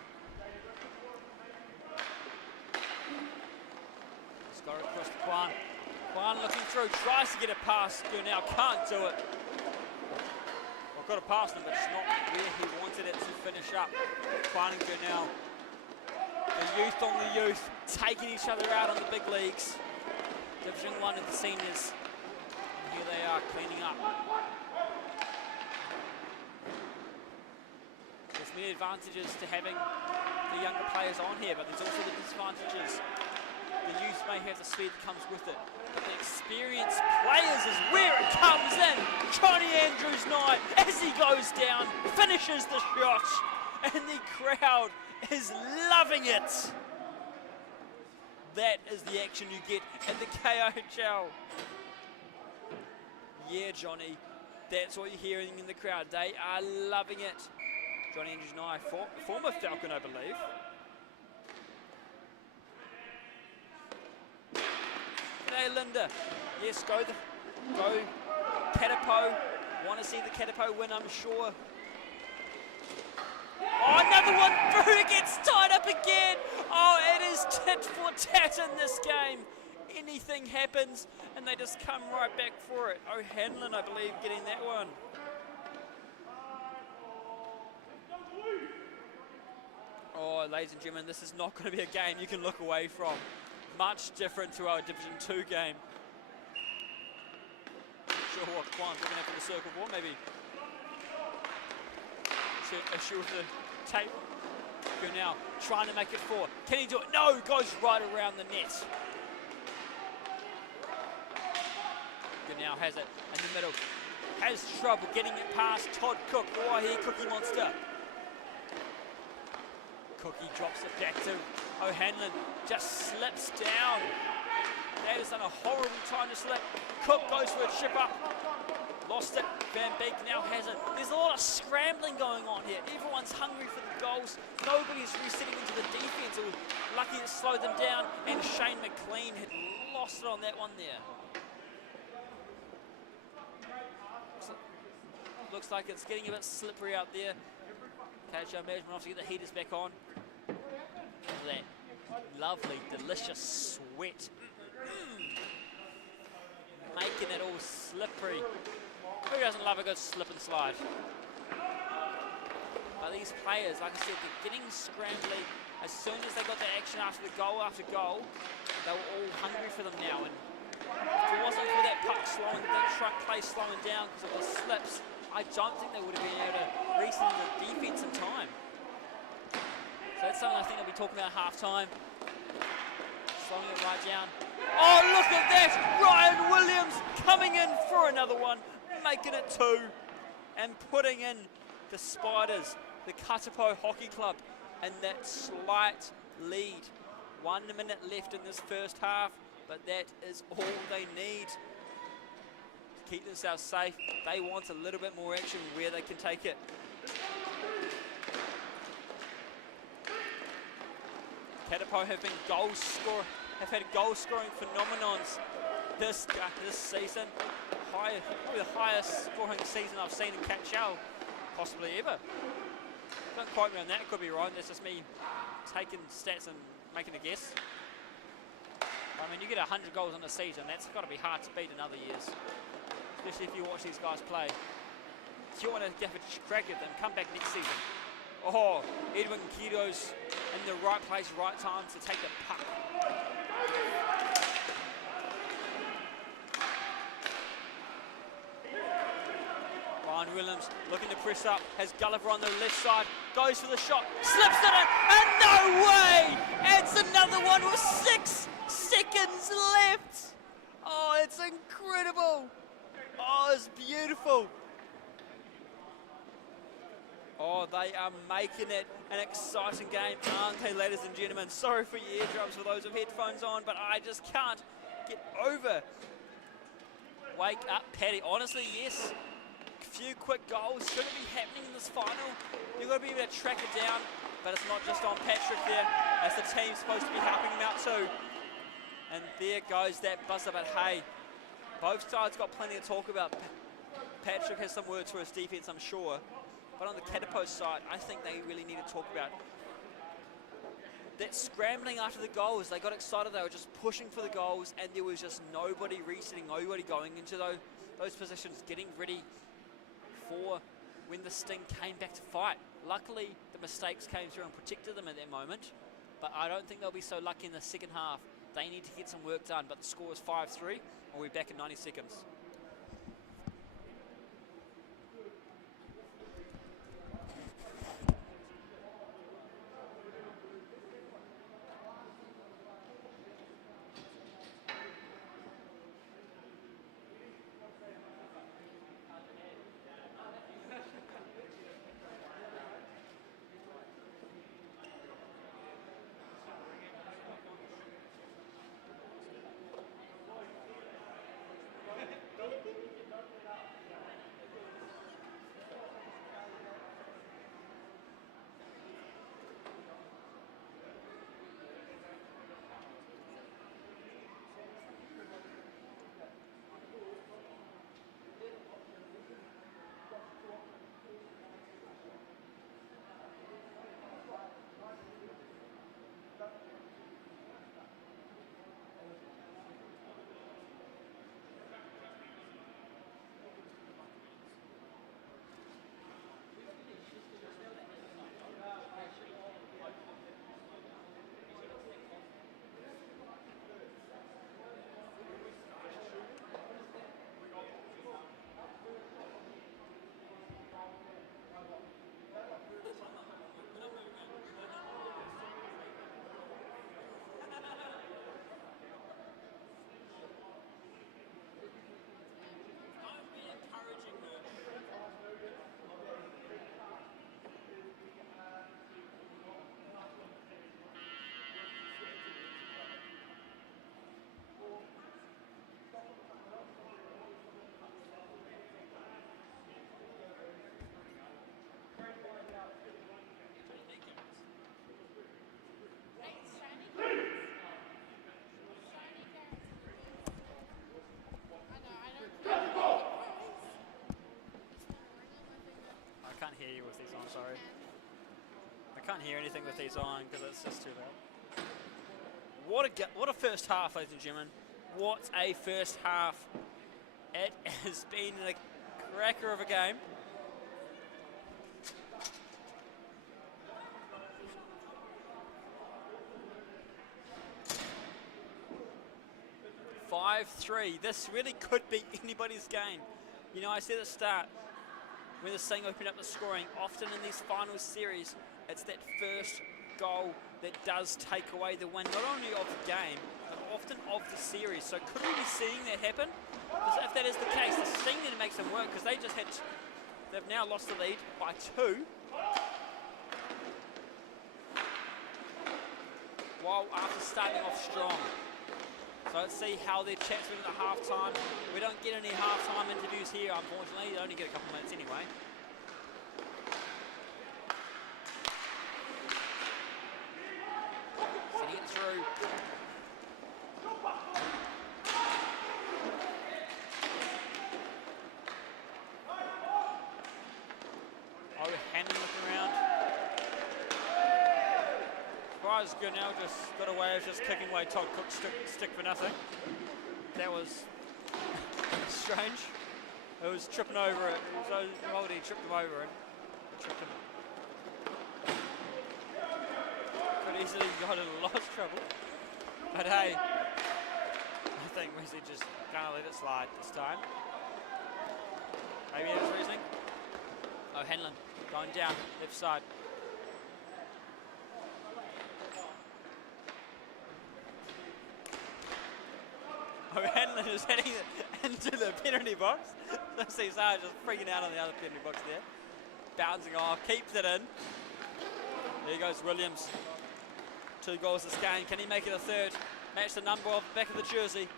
He's got it across to Kwan. Kwan looking through, tries to get it past Gurnell, can't do it. Well, got it past him, but it's not where he wanted it to finish up. Kwan and Gurnell. The youth on the youth, taking each other out on the big leagues. Division 1 of the seniors. And here they are, cleaning up. There's many advantages to having the younger players on here, but there's also the disadvantages. The youth may have the speed that comes with it, but the experienced players is where it comes in. Johnny Andrews Knight, as he goes down, finishes the shot, and the crowd is loving it. That is the action you get at the KIHL. Yeah, Johnny, that's what you're hearing in the crowd. They are loving it. Johnny Andrews Knight, former Falcon, I believe. G'day, Linda. Yes, go Katapo. Want to see the Katapo win, I'm sure. Oh, another one through, it gets tied up again. Oh, it is tit for tat in this game. Anything happens, and they just come right back for it. O'Hanlon, I believe, getting that one. Oh, ladies and gentlemen, this is not going to be a game you can look away from. Much different to our Division 2 game. Not sure what Kwan's looking at for the circle ball, maybe. Issue with the tape. Gurnell trying to make it 4. Can he do it? No, goes right around the net. Gurnell has it in the middle. Has trouble getting it past Todd Cook. Oh, here, Cookie Monster. Cookie drops it back to O'Hanlon. Just slips down. That is on a horrible time to slip. Cook goes for a chip up. Lost it. Van Beek now has it. There's a lot of scrambling going on here. Everyone's hungry for the goals. Nobody's resetting into the defense. It was lucky to slow them down. And Shane McLean had lost it on that one there. Looks like it's getting a bit slippery out there. KHL management off to get the heaters back on. That lovely, delicious sweat. Making it all slippery. Who doesn't love a good slip and slide? But these players, like I said, they're getting scrambly. As soon as they got the action after goal, they were all hungry for them now. And if it wasn't for that puck slowing, that truck play slowing down because of the slips, I don't think they would have been able to reset the defense in time. So that's something I think they'll be talking about at half-time. Slowing it right down. Oh, look at that! Ryan Williams coming in for another one, making it 2, and putting in the Spiders, the Katapo Hockey Club, and that slight lead. 1 minute left in this first half, but that is all they need to keep themselves safe. They want a little bit more action where they can take it. Katapo have had goal scoring phenomenons this season. Probably the highest scoring season I've seen in KIHL, possibly ever. Don't quote me on that, could be wrong. That's just me taking stats and making a guess. I mean, you get 100 goals in a season, that's got to be hard to beat in other years. Especially if you watch these guys play. If you want to have a crack at them, come back next season. Oh, Edwin Kiddo's in the right place, right time to take the puck. Ryan Williams looking to press up, has Gulliver on the left side, goes for the shot, slips it in, and no way! It's another one with 6 seconds left! Oh, it's incredible! Oh, it's beautiful! Oh, they are making it an exciting game, aren't they, ladies and gentlemen? Sorry for your eardrums for those with headphones on, but I just can't get over. Wake up, Paddy. Honestly, yes. A few quick goals shouldn't be happening in this final. You've got to be able to track it down. but it's not just on Patrick there, as the team's supposed to be helping him out too. And there goes that buzzer, but hey, both sides got plenty to talk about. Patrick has some words for his defense, I'm sure, but on the Katapo side, I think they really need to talk about that scrambling after the goals. They got excited, they were just pushing for the goals, and there was just nobody resetting, nobody going into those positions, getting ready for when the Sting came back to fight. Luckily, the mistakes came through and protected them at that moment, but I don't think they'll be so lucky in the second half. They need to get some work done, but the score is 5-3, and we'll be back in 90 seconds. I can't hear you with these on, sorry. I can't hear anything with these on because it's just too loud. What a first half, ladies and gentlemen. What a first half. It has been a cracker of a game. This really could be anybody's game. You know, I said at the start, when the Sting opened up the scoring, often in these final series, it's that first goal that does take away the win, not only of the game, but often of the series. So could we be seeing that happen? Because if that is the case, the Sting need to make some work, because they've now lost the lead by 2. While after starting off strong. So let's see how their chats went at the halftime. We don't get any halftime interviews here, unfortunately. They only get a couple minutes anyway. Sending it through. Hannon looking around. Surprised Gurnell just got away of just kicking away Todd Cook's stick for nothing. That was strange. It was tripping over it. So Moldy tripped him over and tripped him. Could easily got in a lot of trouble. But hey, I think Wesley just gonna let it slide this time. Maybe that's reasoning. Oh, Hanlon going down, left side. Oh, Hanlon is heading into the penalty box. Cesar just freaking out on the other penalty box there. Bouncing off, keeps it in. There goes Williams. 2 goals this game. Can he make it a third? Match the number of the back of the jersey.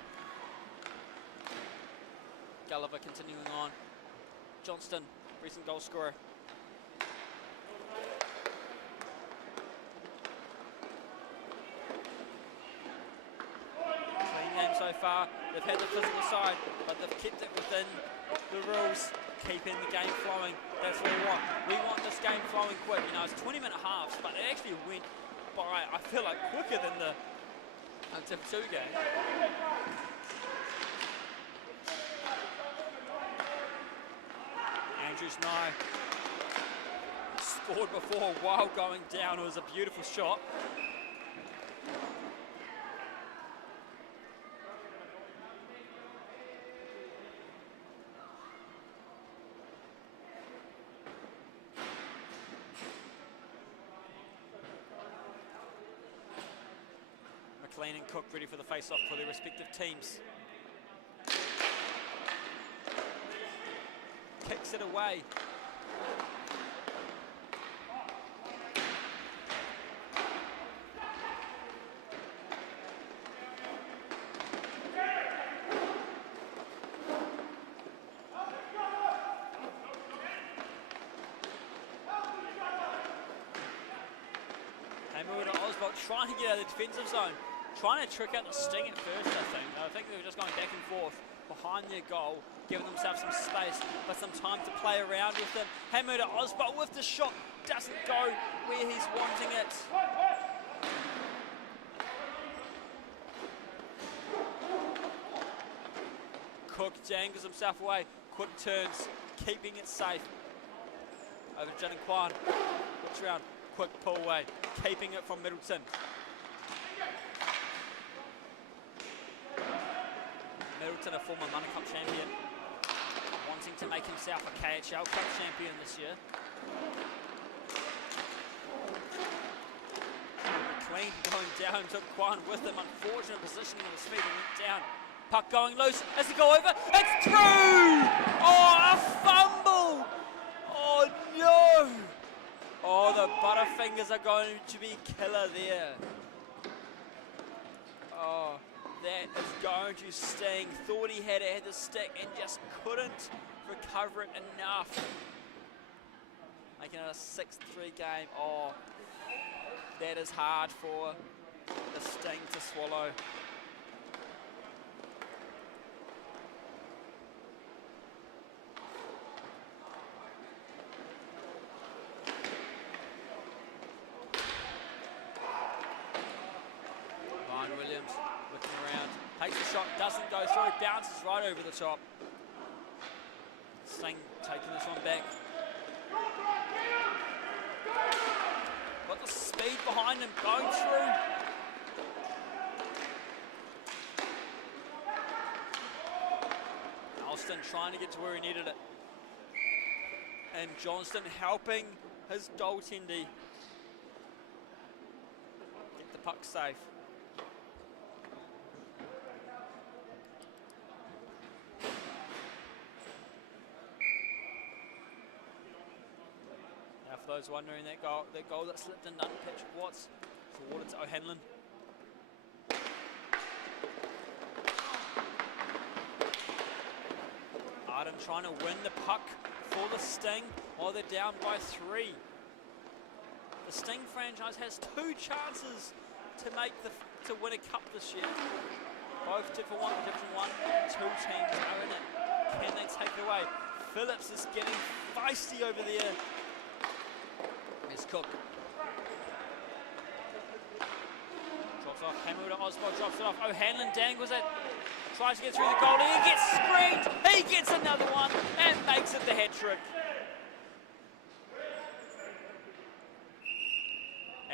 Gulliver continuing on. Johnston, recent goal scorer. far. They've had the physical side, but they've kept it within the rules, keeping the game flowing. That's what we want. We want this game flowing quick. You know, it's 20-minute halves, but it actually went by, I feel like, quicker than the Div 2 game. Andrews Nye scored before while going down. It was a beautiful shot. McLean and Cook ready for the face-off for their respective teams. Kicks it away. Trying to get out of the defensive zone, trying to trick out the Sting at first, I think they were just going back and forth behind their goal, giving themselves some space, but some time to play around with them. Hammer to Osbolt with the shot, doesn't go where he's wanting it. Cook dangles himself away, quick turns, keeping it safe. Over to Jennings Kwan, looks around. Quick pull away, keeping it from Middleton. Middleton, a former Mana Cup champion, wanting to make himself a KHL Cup champion this year. McLean going down, took Kwan with him. Unfortunate positioning of his feet and went down. Puck going loose as he go over. It's through! Oh, a fumble! Oh no! Oh, the Butterfingers are going to be killer there. Oh, that is going to sting. Thought he had the stick and just couldn't recover it enough. Making it a 6-3 game. Oh, that is hard for the Sting to swallow. Takes the shot, doesn't go through, bounces right over the top. Sting taking this one back. Got the speed behind him, going through. Alston trying to get to where he needed it. And Johnston helping his goaltender get the puck safe. For those wondering, that goal that slipped in pitch, Watts forwarded to O'Hanlon. Arden trying to win the puck for the Sting while they're down by 3. The Sting franchise has 2 chances to win a cup this year. Both Division 1 and Division 1. 2 teams are in it. Can they take it away? Phillips is getting feisty over there. Cook drops off, Hammer to Osborne, drops it off. O'Hanlon dangles it, tries to get through the goal. He gets screened, he gets another one and makes it the hat trick.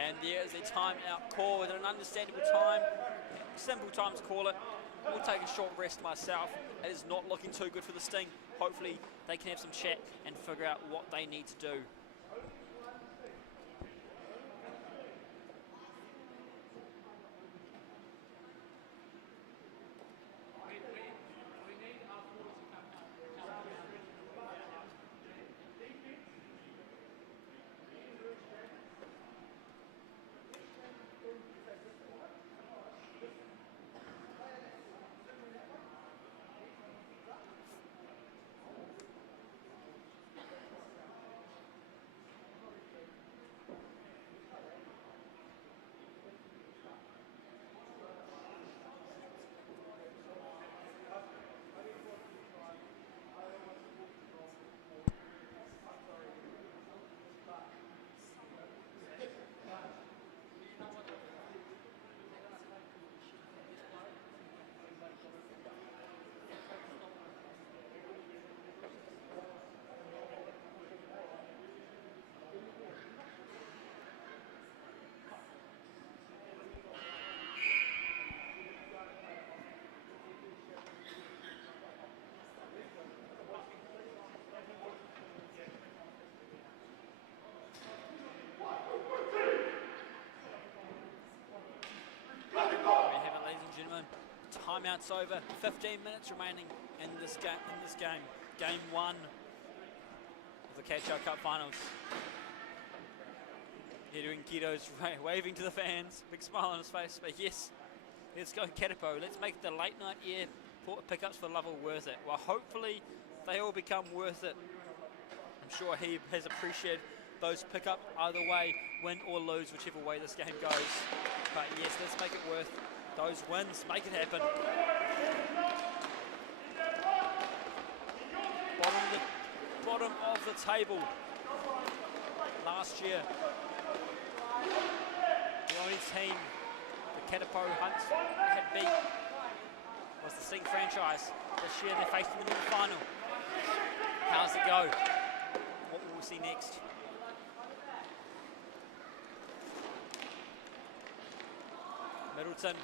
And there is a timeout call with an understandable time, simple time to call it. We'll take a short rest myself. It is not looking too good for the Sting. Hopefully they can have some chat and figure out what they need to do. Middleton. Timeout's over. 15 minutes remaining in this game. Game 1 of the KIHL Cup Finals. Edwin Kito's waving to the fans, big smile on his face. But yes, let's go Katapo. Let's make the late night pickups for Lovell worth it. Well, hopefully they all become worth it. I'm sure he has appreciated those pickup either way, win or lose, whichever way this game goes. But yes, let's make it worth those wins. Make it happen. Bottom of the table last year. The only team the Katapo Hunts had beat was the Sting franchise. This year they're facing them in the final. How's it go? What will we see next? Middleton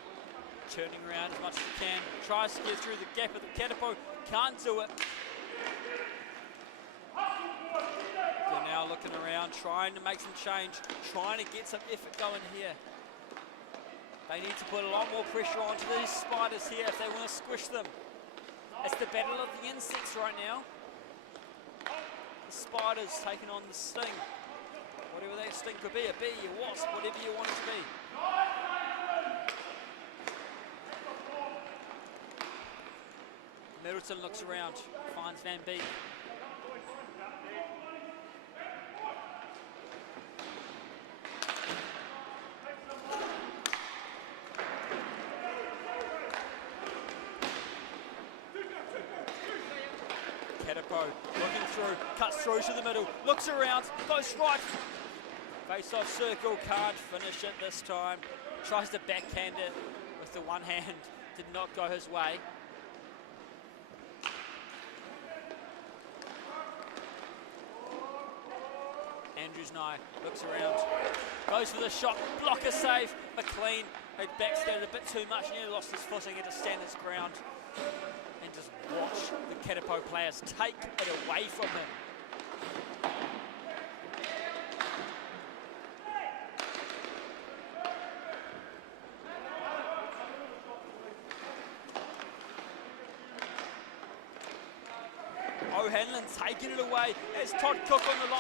turning around as much as he can. Tries to get through the gap of the Katapo. Can't do it. They're now looking around, trying to make some change, trying to get some effort going here. They need to put a lot more pressure onto these spiders here if they want to squish them. It's the battle of the insects right now. The spiders taking on the sting. Whatever that sting could be, a bee, a wasp, whatever you want it to be. Middleton looks around, finds Van Beek. Katapo looking through, cuts through to the middle, looks around, goes right. Face-off circle, can't finish it this time. Tries to backhand it with the one hand, did not go his way. Andrews Nye looks around, goes for the shot, blocker save. McLean had backstabbed a bit too much, nearly lost his footing, had to stand his ground and just watch the Katapo players take it away from him. O'Hanlon taking it away as Todd Cook on the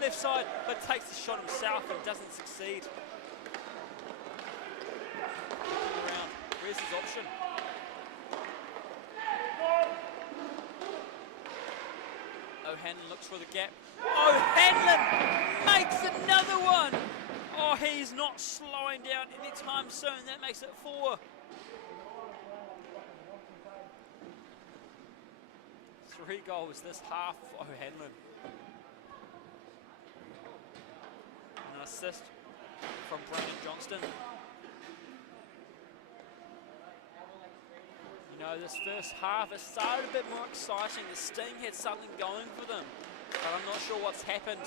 left side, but takes the shot himself and doesn't succeed. Looking around, where's his option? O'Hanlon looks for the gap. O'Hanlon makes another one! Oh, he's not slowing down anytime soon. That makes it 4. 3 goals this half for O'Hanlon. An assist from Brandon Johnston. You know, this first half, it started a bit more exciting. The Sting had something going for them, but I'm not sure what's happened.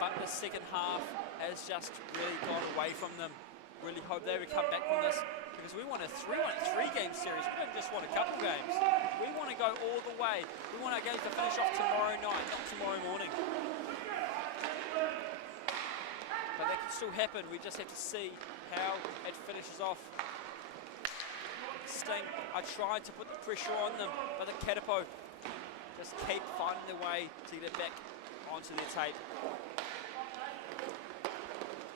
But the second half has just really gone away from them. Really hope they would come back from this, because we want a three-game series. We don't just want a couple games. We want to go all the way. We want our games to finish off tomorrow night, not tomorrow morning. But that can still happen. We just have to see how it finishes off. Sting are trying to put the pressure on them, but the Katapo just keep finding their way to get it back onto their tape.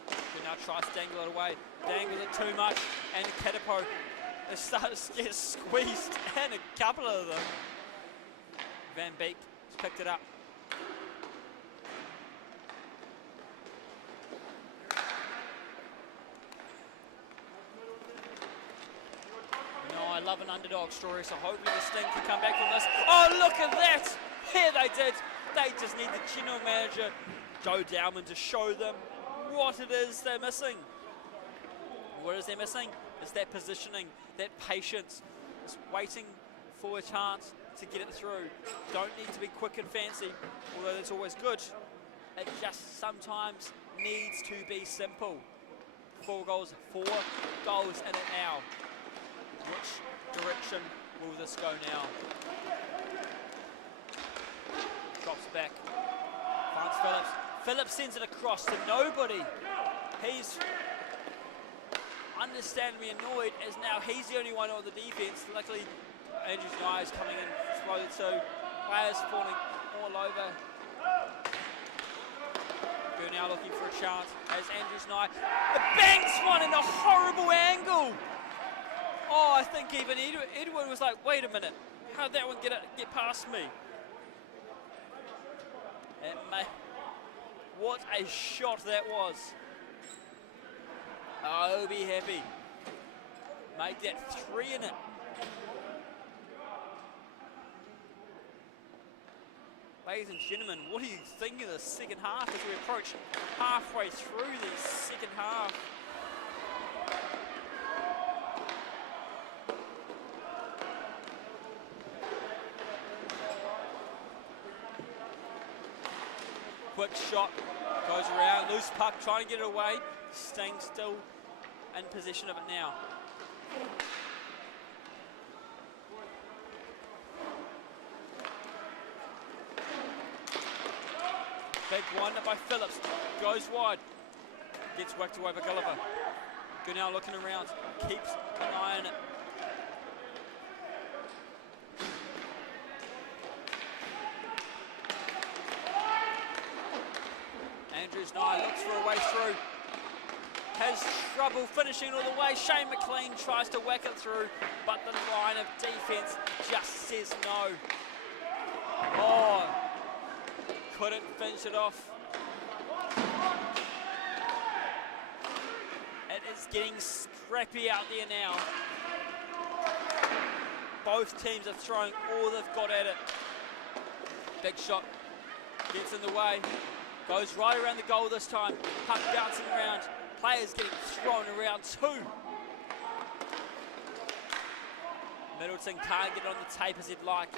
They now tries to dangle it away, dangles it too much, and the Katapo they start to get squeezed, and a couple of them. Van Beek has picked it up. I love an underdog story, so hopefully the Sting can come back from this. Oh, look at that! Here they did. They just need the general manager, Joe Dowman, to show them what it is they're missing. What is they're missing? It's that positioning, that patience, just waiting for a chance to get it through. Don't need to be quick and fancy, although that's always good. It just sometimes needs to be simple. 4 goals in it now. Which direction will this go now? Drops back. Finds Phillips. Phillips sends it across to nobody. He's understandably annoyed as now he's the only one on the defence. Luckily, Andrew's Nye is coming in slowly too. Players falling all over. We're now looking for a chance as Andrew's Nye banks one in a horrible angle. Oh, I think even Edward was like, wait a minute, how did that one get past me? What a shot that was. Oh, be happy. Make that 3 in it. Ladies and gentlemen, what are you thinking of the second half as we approach halfway through the second half? Quick shot, goes around, loose puck, trying to get it away, staying still in possession of it now. Big one by Phillips, goes wide, gets whacked away by Gulliver. Goodnow looking around, keeps an eye on it. Andrews Nye looks for a way through, has trouble finishing all the way. Shane McLean tries to whack it through, but the line of defence just says no. Oh, couldn't finish it off. It is getting scrappy out there now. Both teams are throwing all they've got at it. Big shot, gets in the way, goes right around the goal this time. Puck bouncing around, players getting thrown around too. Middleton can't get it on the tape as he'd like.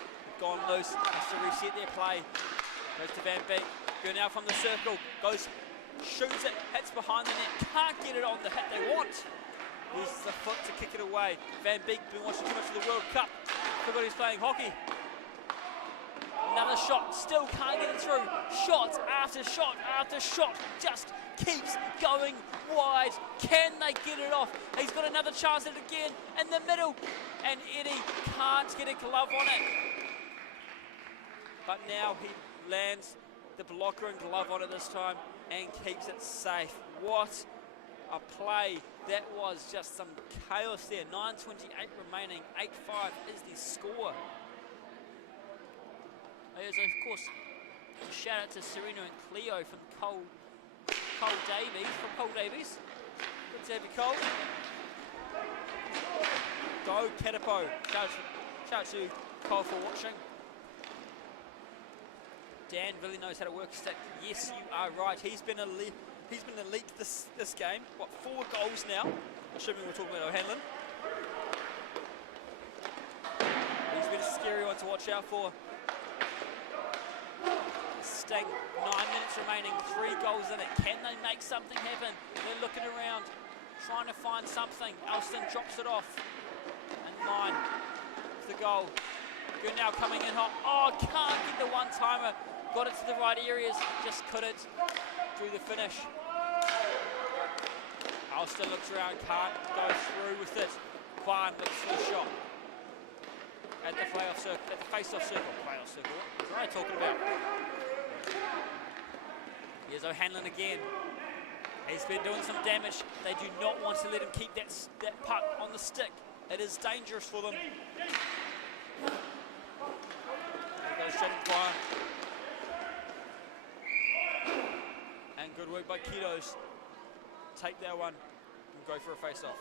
Gone loose, has to reset their play. Goes to Van Beek, Goodnow from the circle, goes, shoots it, hits behind the net, can't get it on the hit they want. Uses the foot to kick it away. Van Beek been watching too much of the World Cup, forgot he's playing hockey. Another shot, still can't get it through. Shot after shot after shot, just keeps going wide. Can they get it off? He's got another chance at it again in the middle, and Eddie can't get a glove on it. But now he lands the blocker and glove on it this time and keeps it safe. What a play. That was just some chaos there. 9:28 remaining, 8-5 is the score. There's, of course, a shout out to Serena and Cleo from Cole Davies. Good to have you, Cole. Go Katapo. Shout out to Cole for watching. Dan really knows how to work a stick. Yes, you are right. He's been elite this game. What, 4 goals now? Assuming we're talking about O'Hanlon. He's been a scary one to watch out for. Sting, 9 minutes remaining, 3 goals in it. Can they make something happen? They're looking around, trying to find something. Elston drops it off. And 9 is the goal. Goodnow coming in hot. Oh, can't get the one-timer. Got it to the right areas, just couldn't through the finish. Elston looks around, can't go through with it. Barn looks for the shot. At the playoff circle, at the face-off circle. Playoff circle, what am I talking about? Here's O'Hanlon again. He's been doing some damage. They do not want to let him keep that puck on the stick. It is dangerous for them. There goes Jaden Quine. And good work by Kitos. Take that one and go for a face-off.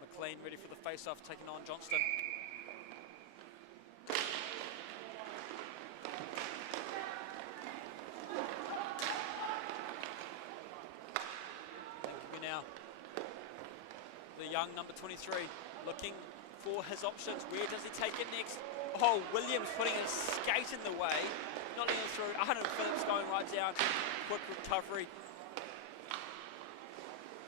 McLean ready for the face-off, taking on Johnston. Now, the young number 23 looking for his options. Where does he take it next? Oh, Williams putting his skate in the way, not letting it through. 100 Phillips going right down. Quick recovery.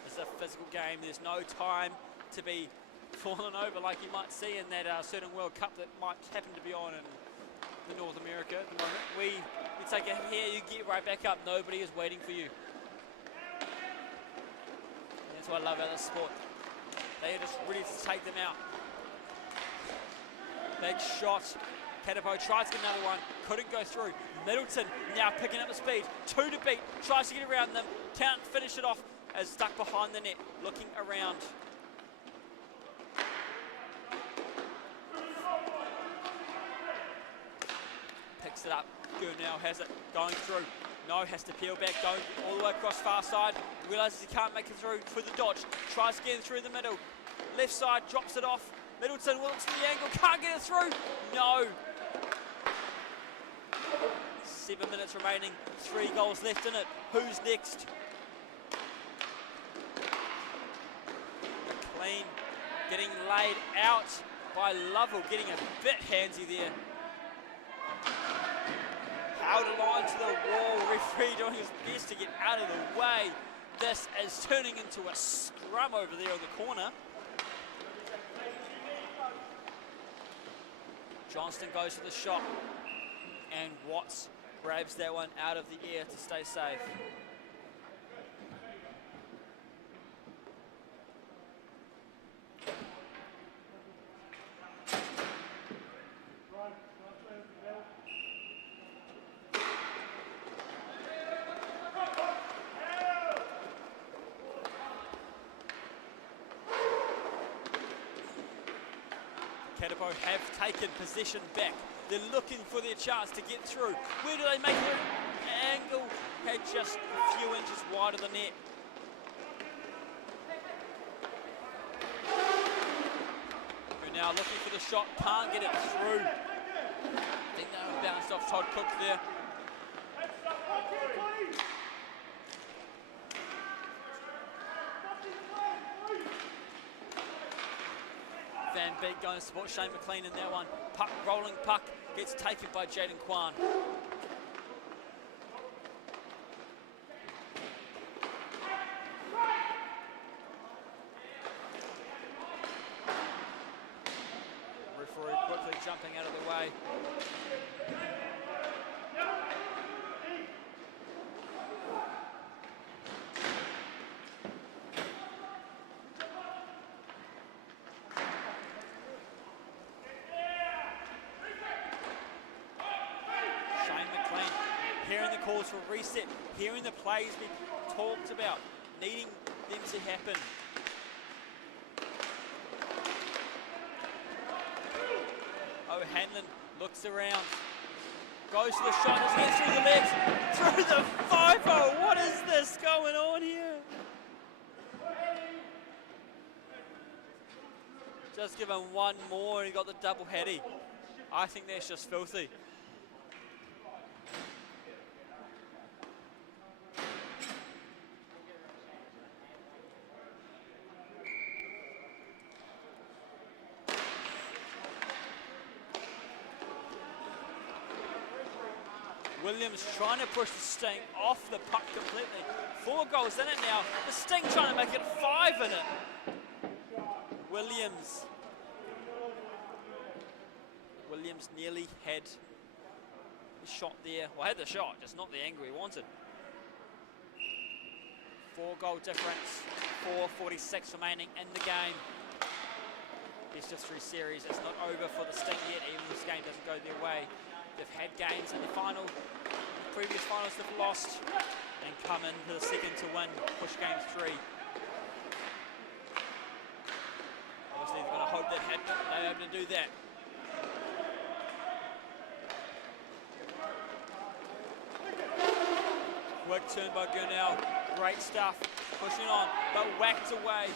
It's a physical game. There's no time to be fallen over like you might see in that certain World Cup that might happen to be on in the North America at the moment. We take a hit here, you get right back up. Nobody is waiting for you. And that's what I love about this sport. They are just ready to take them out. Big shot. Katapo tries to get another one. Couldn't go through. Middleton now picking up the speed. 2 to beat. Tries to get around them. Can't finish it off as stuck behind the net. Looking around. Picks it up. Gurnell has it. Going through. No, has to peel back. Going all the way across far side. Realises he can't make it through for the dodge. Tries to get in through the middle. Left side. Drops it off. Middleton looks to the angle. Can't get it through. No. 7 minutes remaining. 3 goals left in it. Who's next? McLean getting laid out by Lovell. Getting a bit handsy there. Held a line to the wall. Referee doing his best to get out of the way. This is turning into a scrum over there in the corner. Johnston goes for the shot. And Watts grabs that one out of the air to stay safe. Katapo have taken possession back. They're looking for their chance to get through. Where do they make it? Angle had just a few inches wide of the net. We're now looking for the shot, can't get it through. I think they were bounced off Todd Cook there. Van Beek going to support Shane McLean in that one. Puck, rolling puck, gets taken by Jaden Kwan. Referee quickly jumping out of the way. Hearing the calls for reset, hearing the plays we talked about, needing them to happen. O'Hanlon looks around, goes to the shot, doesn't get through the legs, through the 5-0. What is this going on here? Just give him one more and he got the double heady. I think that's just filthy. Williams trying to push the Sting off the puck completely. 4 goals in it now. The Sting trying to make it 5 in it. Williams nearly had the shot there. Well, had the shot, just not the angle he wanted. 4-goal difference. 4:46 remaining in the game. Best of 3 series. It's not over for the Sting yet, even if this game doesn't go their way. They've had games in the previous finals they've lost, and come into the second to win, push games 3. Obviously they're going to hope they're able to do that. Quick turn by Gurnell, great stuff, pushing on, but whacked away.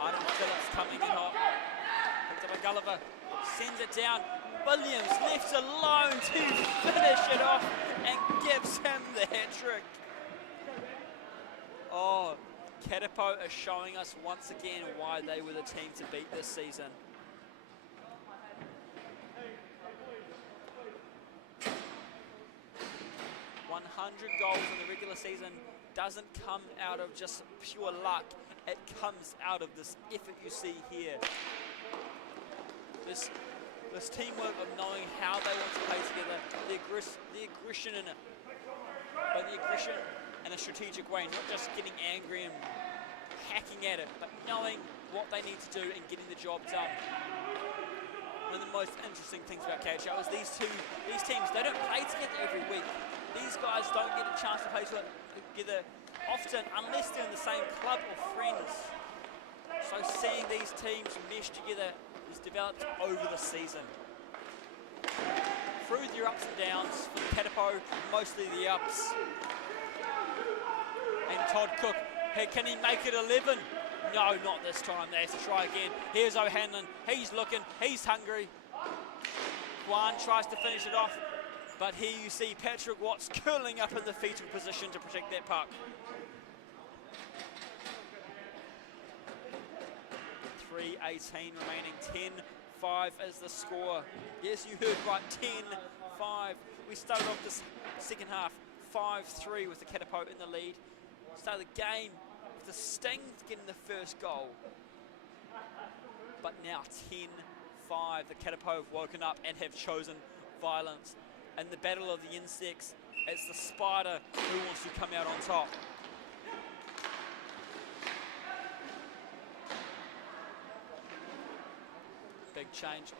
Adam Phillips coming in hot, picked up by Gulliver, sends it down. Williams left alone to finish it off and gives him the hat-trick. Oh, Katapo are showing us once again why they were the team to beat this season. "100 goals in the regular season doesn't come out of just pure luck. it comes out of this effort you see here. This teamwork of knowing how they want to play together, the aggression in it, but the aggression in a strategic way, not just getting angry and hacking at it, but knowing what they need to do and getting the job done. One of the most interesting things about KIHL is these teams, they don't play together every week. These guys don't get a chance to play together often unless they're in the same club or friends. So seeing these teams mesh together is developed over the season. Through their ups and downs, for the Katapo, mostly the ups. And Todd Cook, hey, can he make it 11? No, not this time. They have to try again. Here's O'Hanlon. He's looking. He's hungry. Juan tries to finish it off. But here you see Patrick Watts curling up in the fetal position to protect that puck. 3:18 remaining. 10-5 as the score. Yes, you heard right. 10-5. We started off this second half 5-3 with the Katapo in the lead. Started the game with the Sting getting the first goal. But now 10-5. The Katapo have woken up and have chosen violence. And the battle of the insects, it's the spider who wants to come out on top. Big change.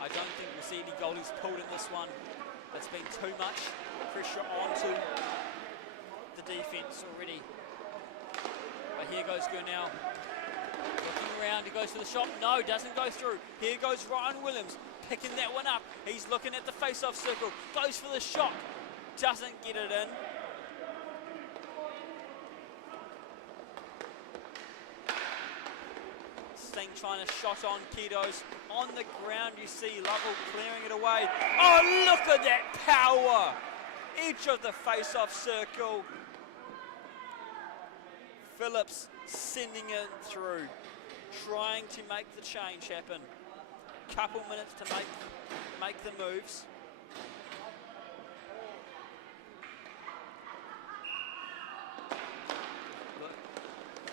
I don't think we'll see any goalies pulled in this one. There's been too much pressure onto the defense already. But here goes Gurnell. Looking around, he goes for the shot. No, doesn't go through. Here goes Ryan Williams, picking that one up. He's looking at the face-off circle. Goes for the shot. Doesn't get it in. Sting trying to shot on Kitos. On the ground, you see Lovell clearing it away. Oh, look at that power! Edge of the face-off circle. Phillips sending it through, trying to make the change happen. Couple minutes to make the moves.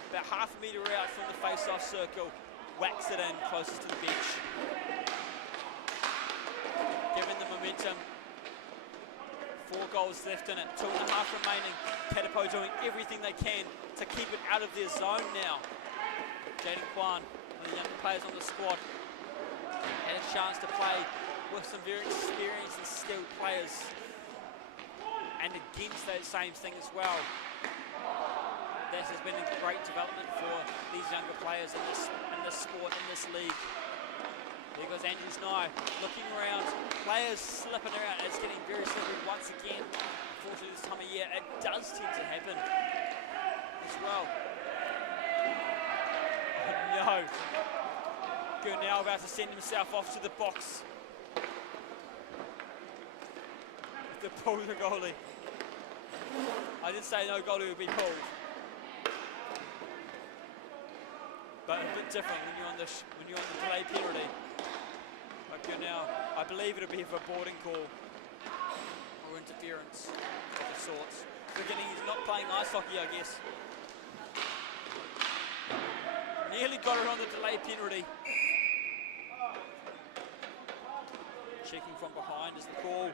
About half a metre out from the face-off circle, whacks it in closest to the bench. Given the momentum, 4 goals left in it, 2.5 remaining. Katapo doing everything they can to keep it out of their zone now. Jaden Kwan, one of the young players on the squad, had a chance to play with some very experienced and skilled players, and against that same thing as well. This has been a great development for these younger players in this sport, in this league. There goes Andrew Nye, looking around, players slipping around. It's getting very slippery once again. Unfortunately, this time of year, it does tend to happen as well. Oh, no. Gurnell about to send himself off to the box. The pull the goalie. I did say no goalie would be pulled. But a bit different when you're on the delay penalty. But Gurnell, I believe it'll be for boarding call or interference of the sorts. Forgetting he's not playing ice hockey, I guess. Nearly got it on the delay penalty. Checking from behind is the call.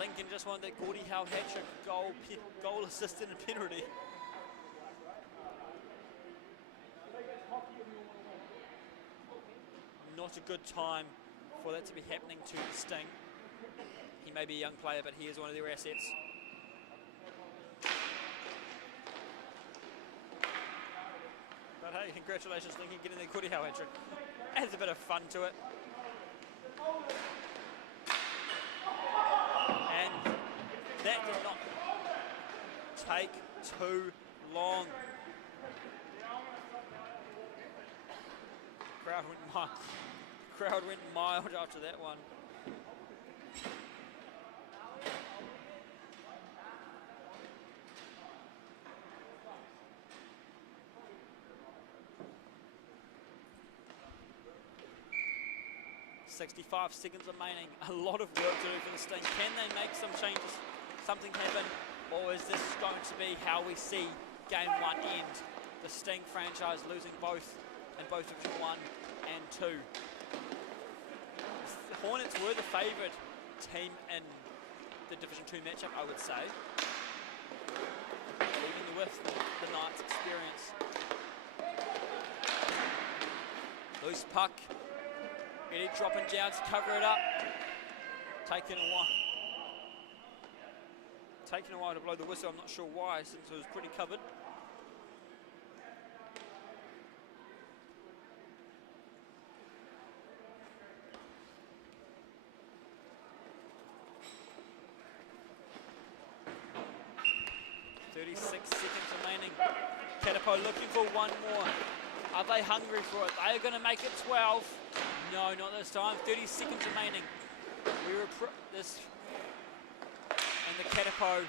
Lincoln just won that Gordie Howe hat-trick goal assist and a penalty. Not a good time for that to be happening to Sting. He may be a young player, but he is one of their assets. But hey, congratulations, Lincoln, getting the Gordie Howe hat-trick. Adds a bit of fun to it. And that did not take too long. Crowd went mild after that one. 65 seconds remaining. A lot of work to do for the Sting. Can they make some changes, something happen, or is this going to be how we see game 1 end? The Sting franchise losing both in both Division 1 and 2. The Hornets were the favourite team in the Division 2 matchup, I would say. Even with the Knights' experience. Loose puck. Eddie dropping down to cover it up. Taking a while to blow the whistle. I'm not sure why, since it was pretty covered. Seconds remaining. Katapo looking for one more. Are they hungry for it? They are going to make it 12. No, not this time. 30 seconds remaining. This and the Katapo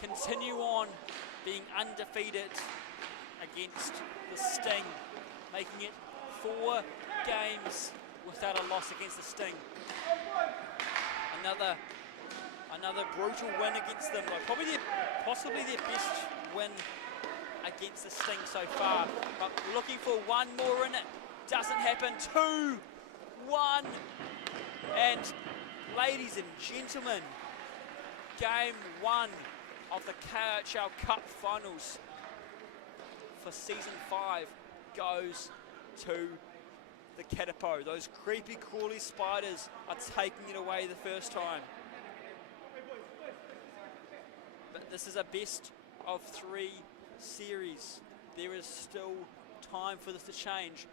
continue on being undefeated against the Sting, making it 4 games without a loss against the Sting. Another brutal win against them. Possibly their best win against the Sting so far. But looking for one more in it. Doesn't happen. 2-1. And ladies and gentlemen, game 1 of the KIHL Cup Finals for season 5 goes to the Katapo. Those creepy crawly spiders are taking it away the first time. But this is a best of 3 series. There is still time for this to change.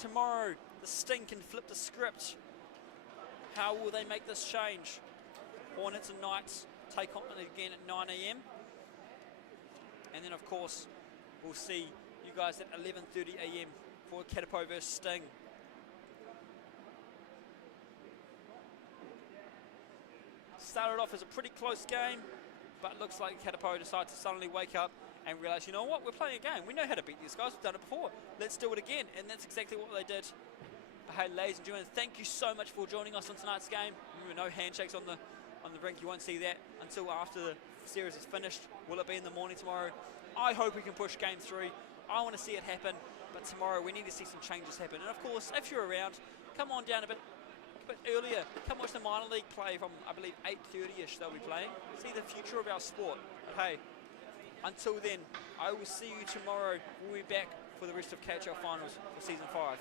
Tomorrow, the Sting can flip the script. How will they make this change? Hornets and Knights take on it again at 9 AM. And then, of course, we'll see you guys at 11:30 AM for Katapo versus Sting. Started off as a pretty close game, but looks like Katapo decides to suddenly wake up and realise, you know what, we're playing a game. We know how to beat these guys. We've done it before. Let's do it again. And that's exactly what they did. But hey, ladies and gentlemen, thank you so much for joining us on tonight's game. Remember, no handshakes on the rink. You won't see that until after the series is finished. Will it be in the morning tomorrow? I hope we can push game 3. I want to see it happen. But tomorrow we need to see some changes happen. And of course, if you're around, come on down a bit earlier. Come watch the minor league play from, I believe, 8:30ish they'll be playing. See the future of our sport. But hey, until then, I will see you tomorrow. We'll be back for the rest of KIHL Finals for Season 5.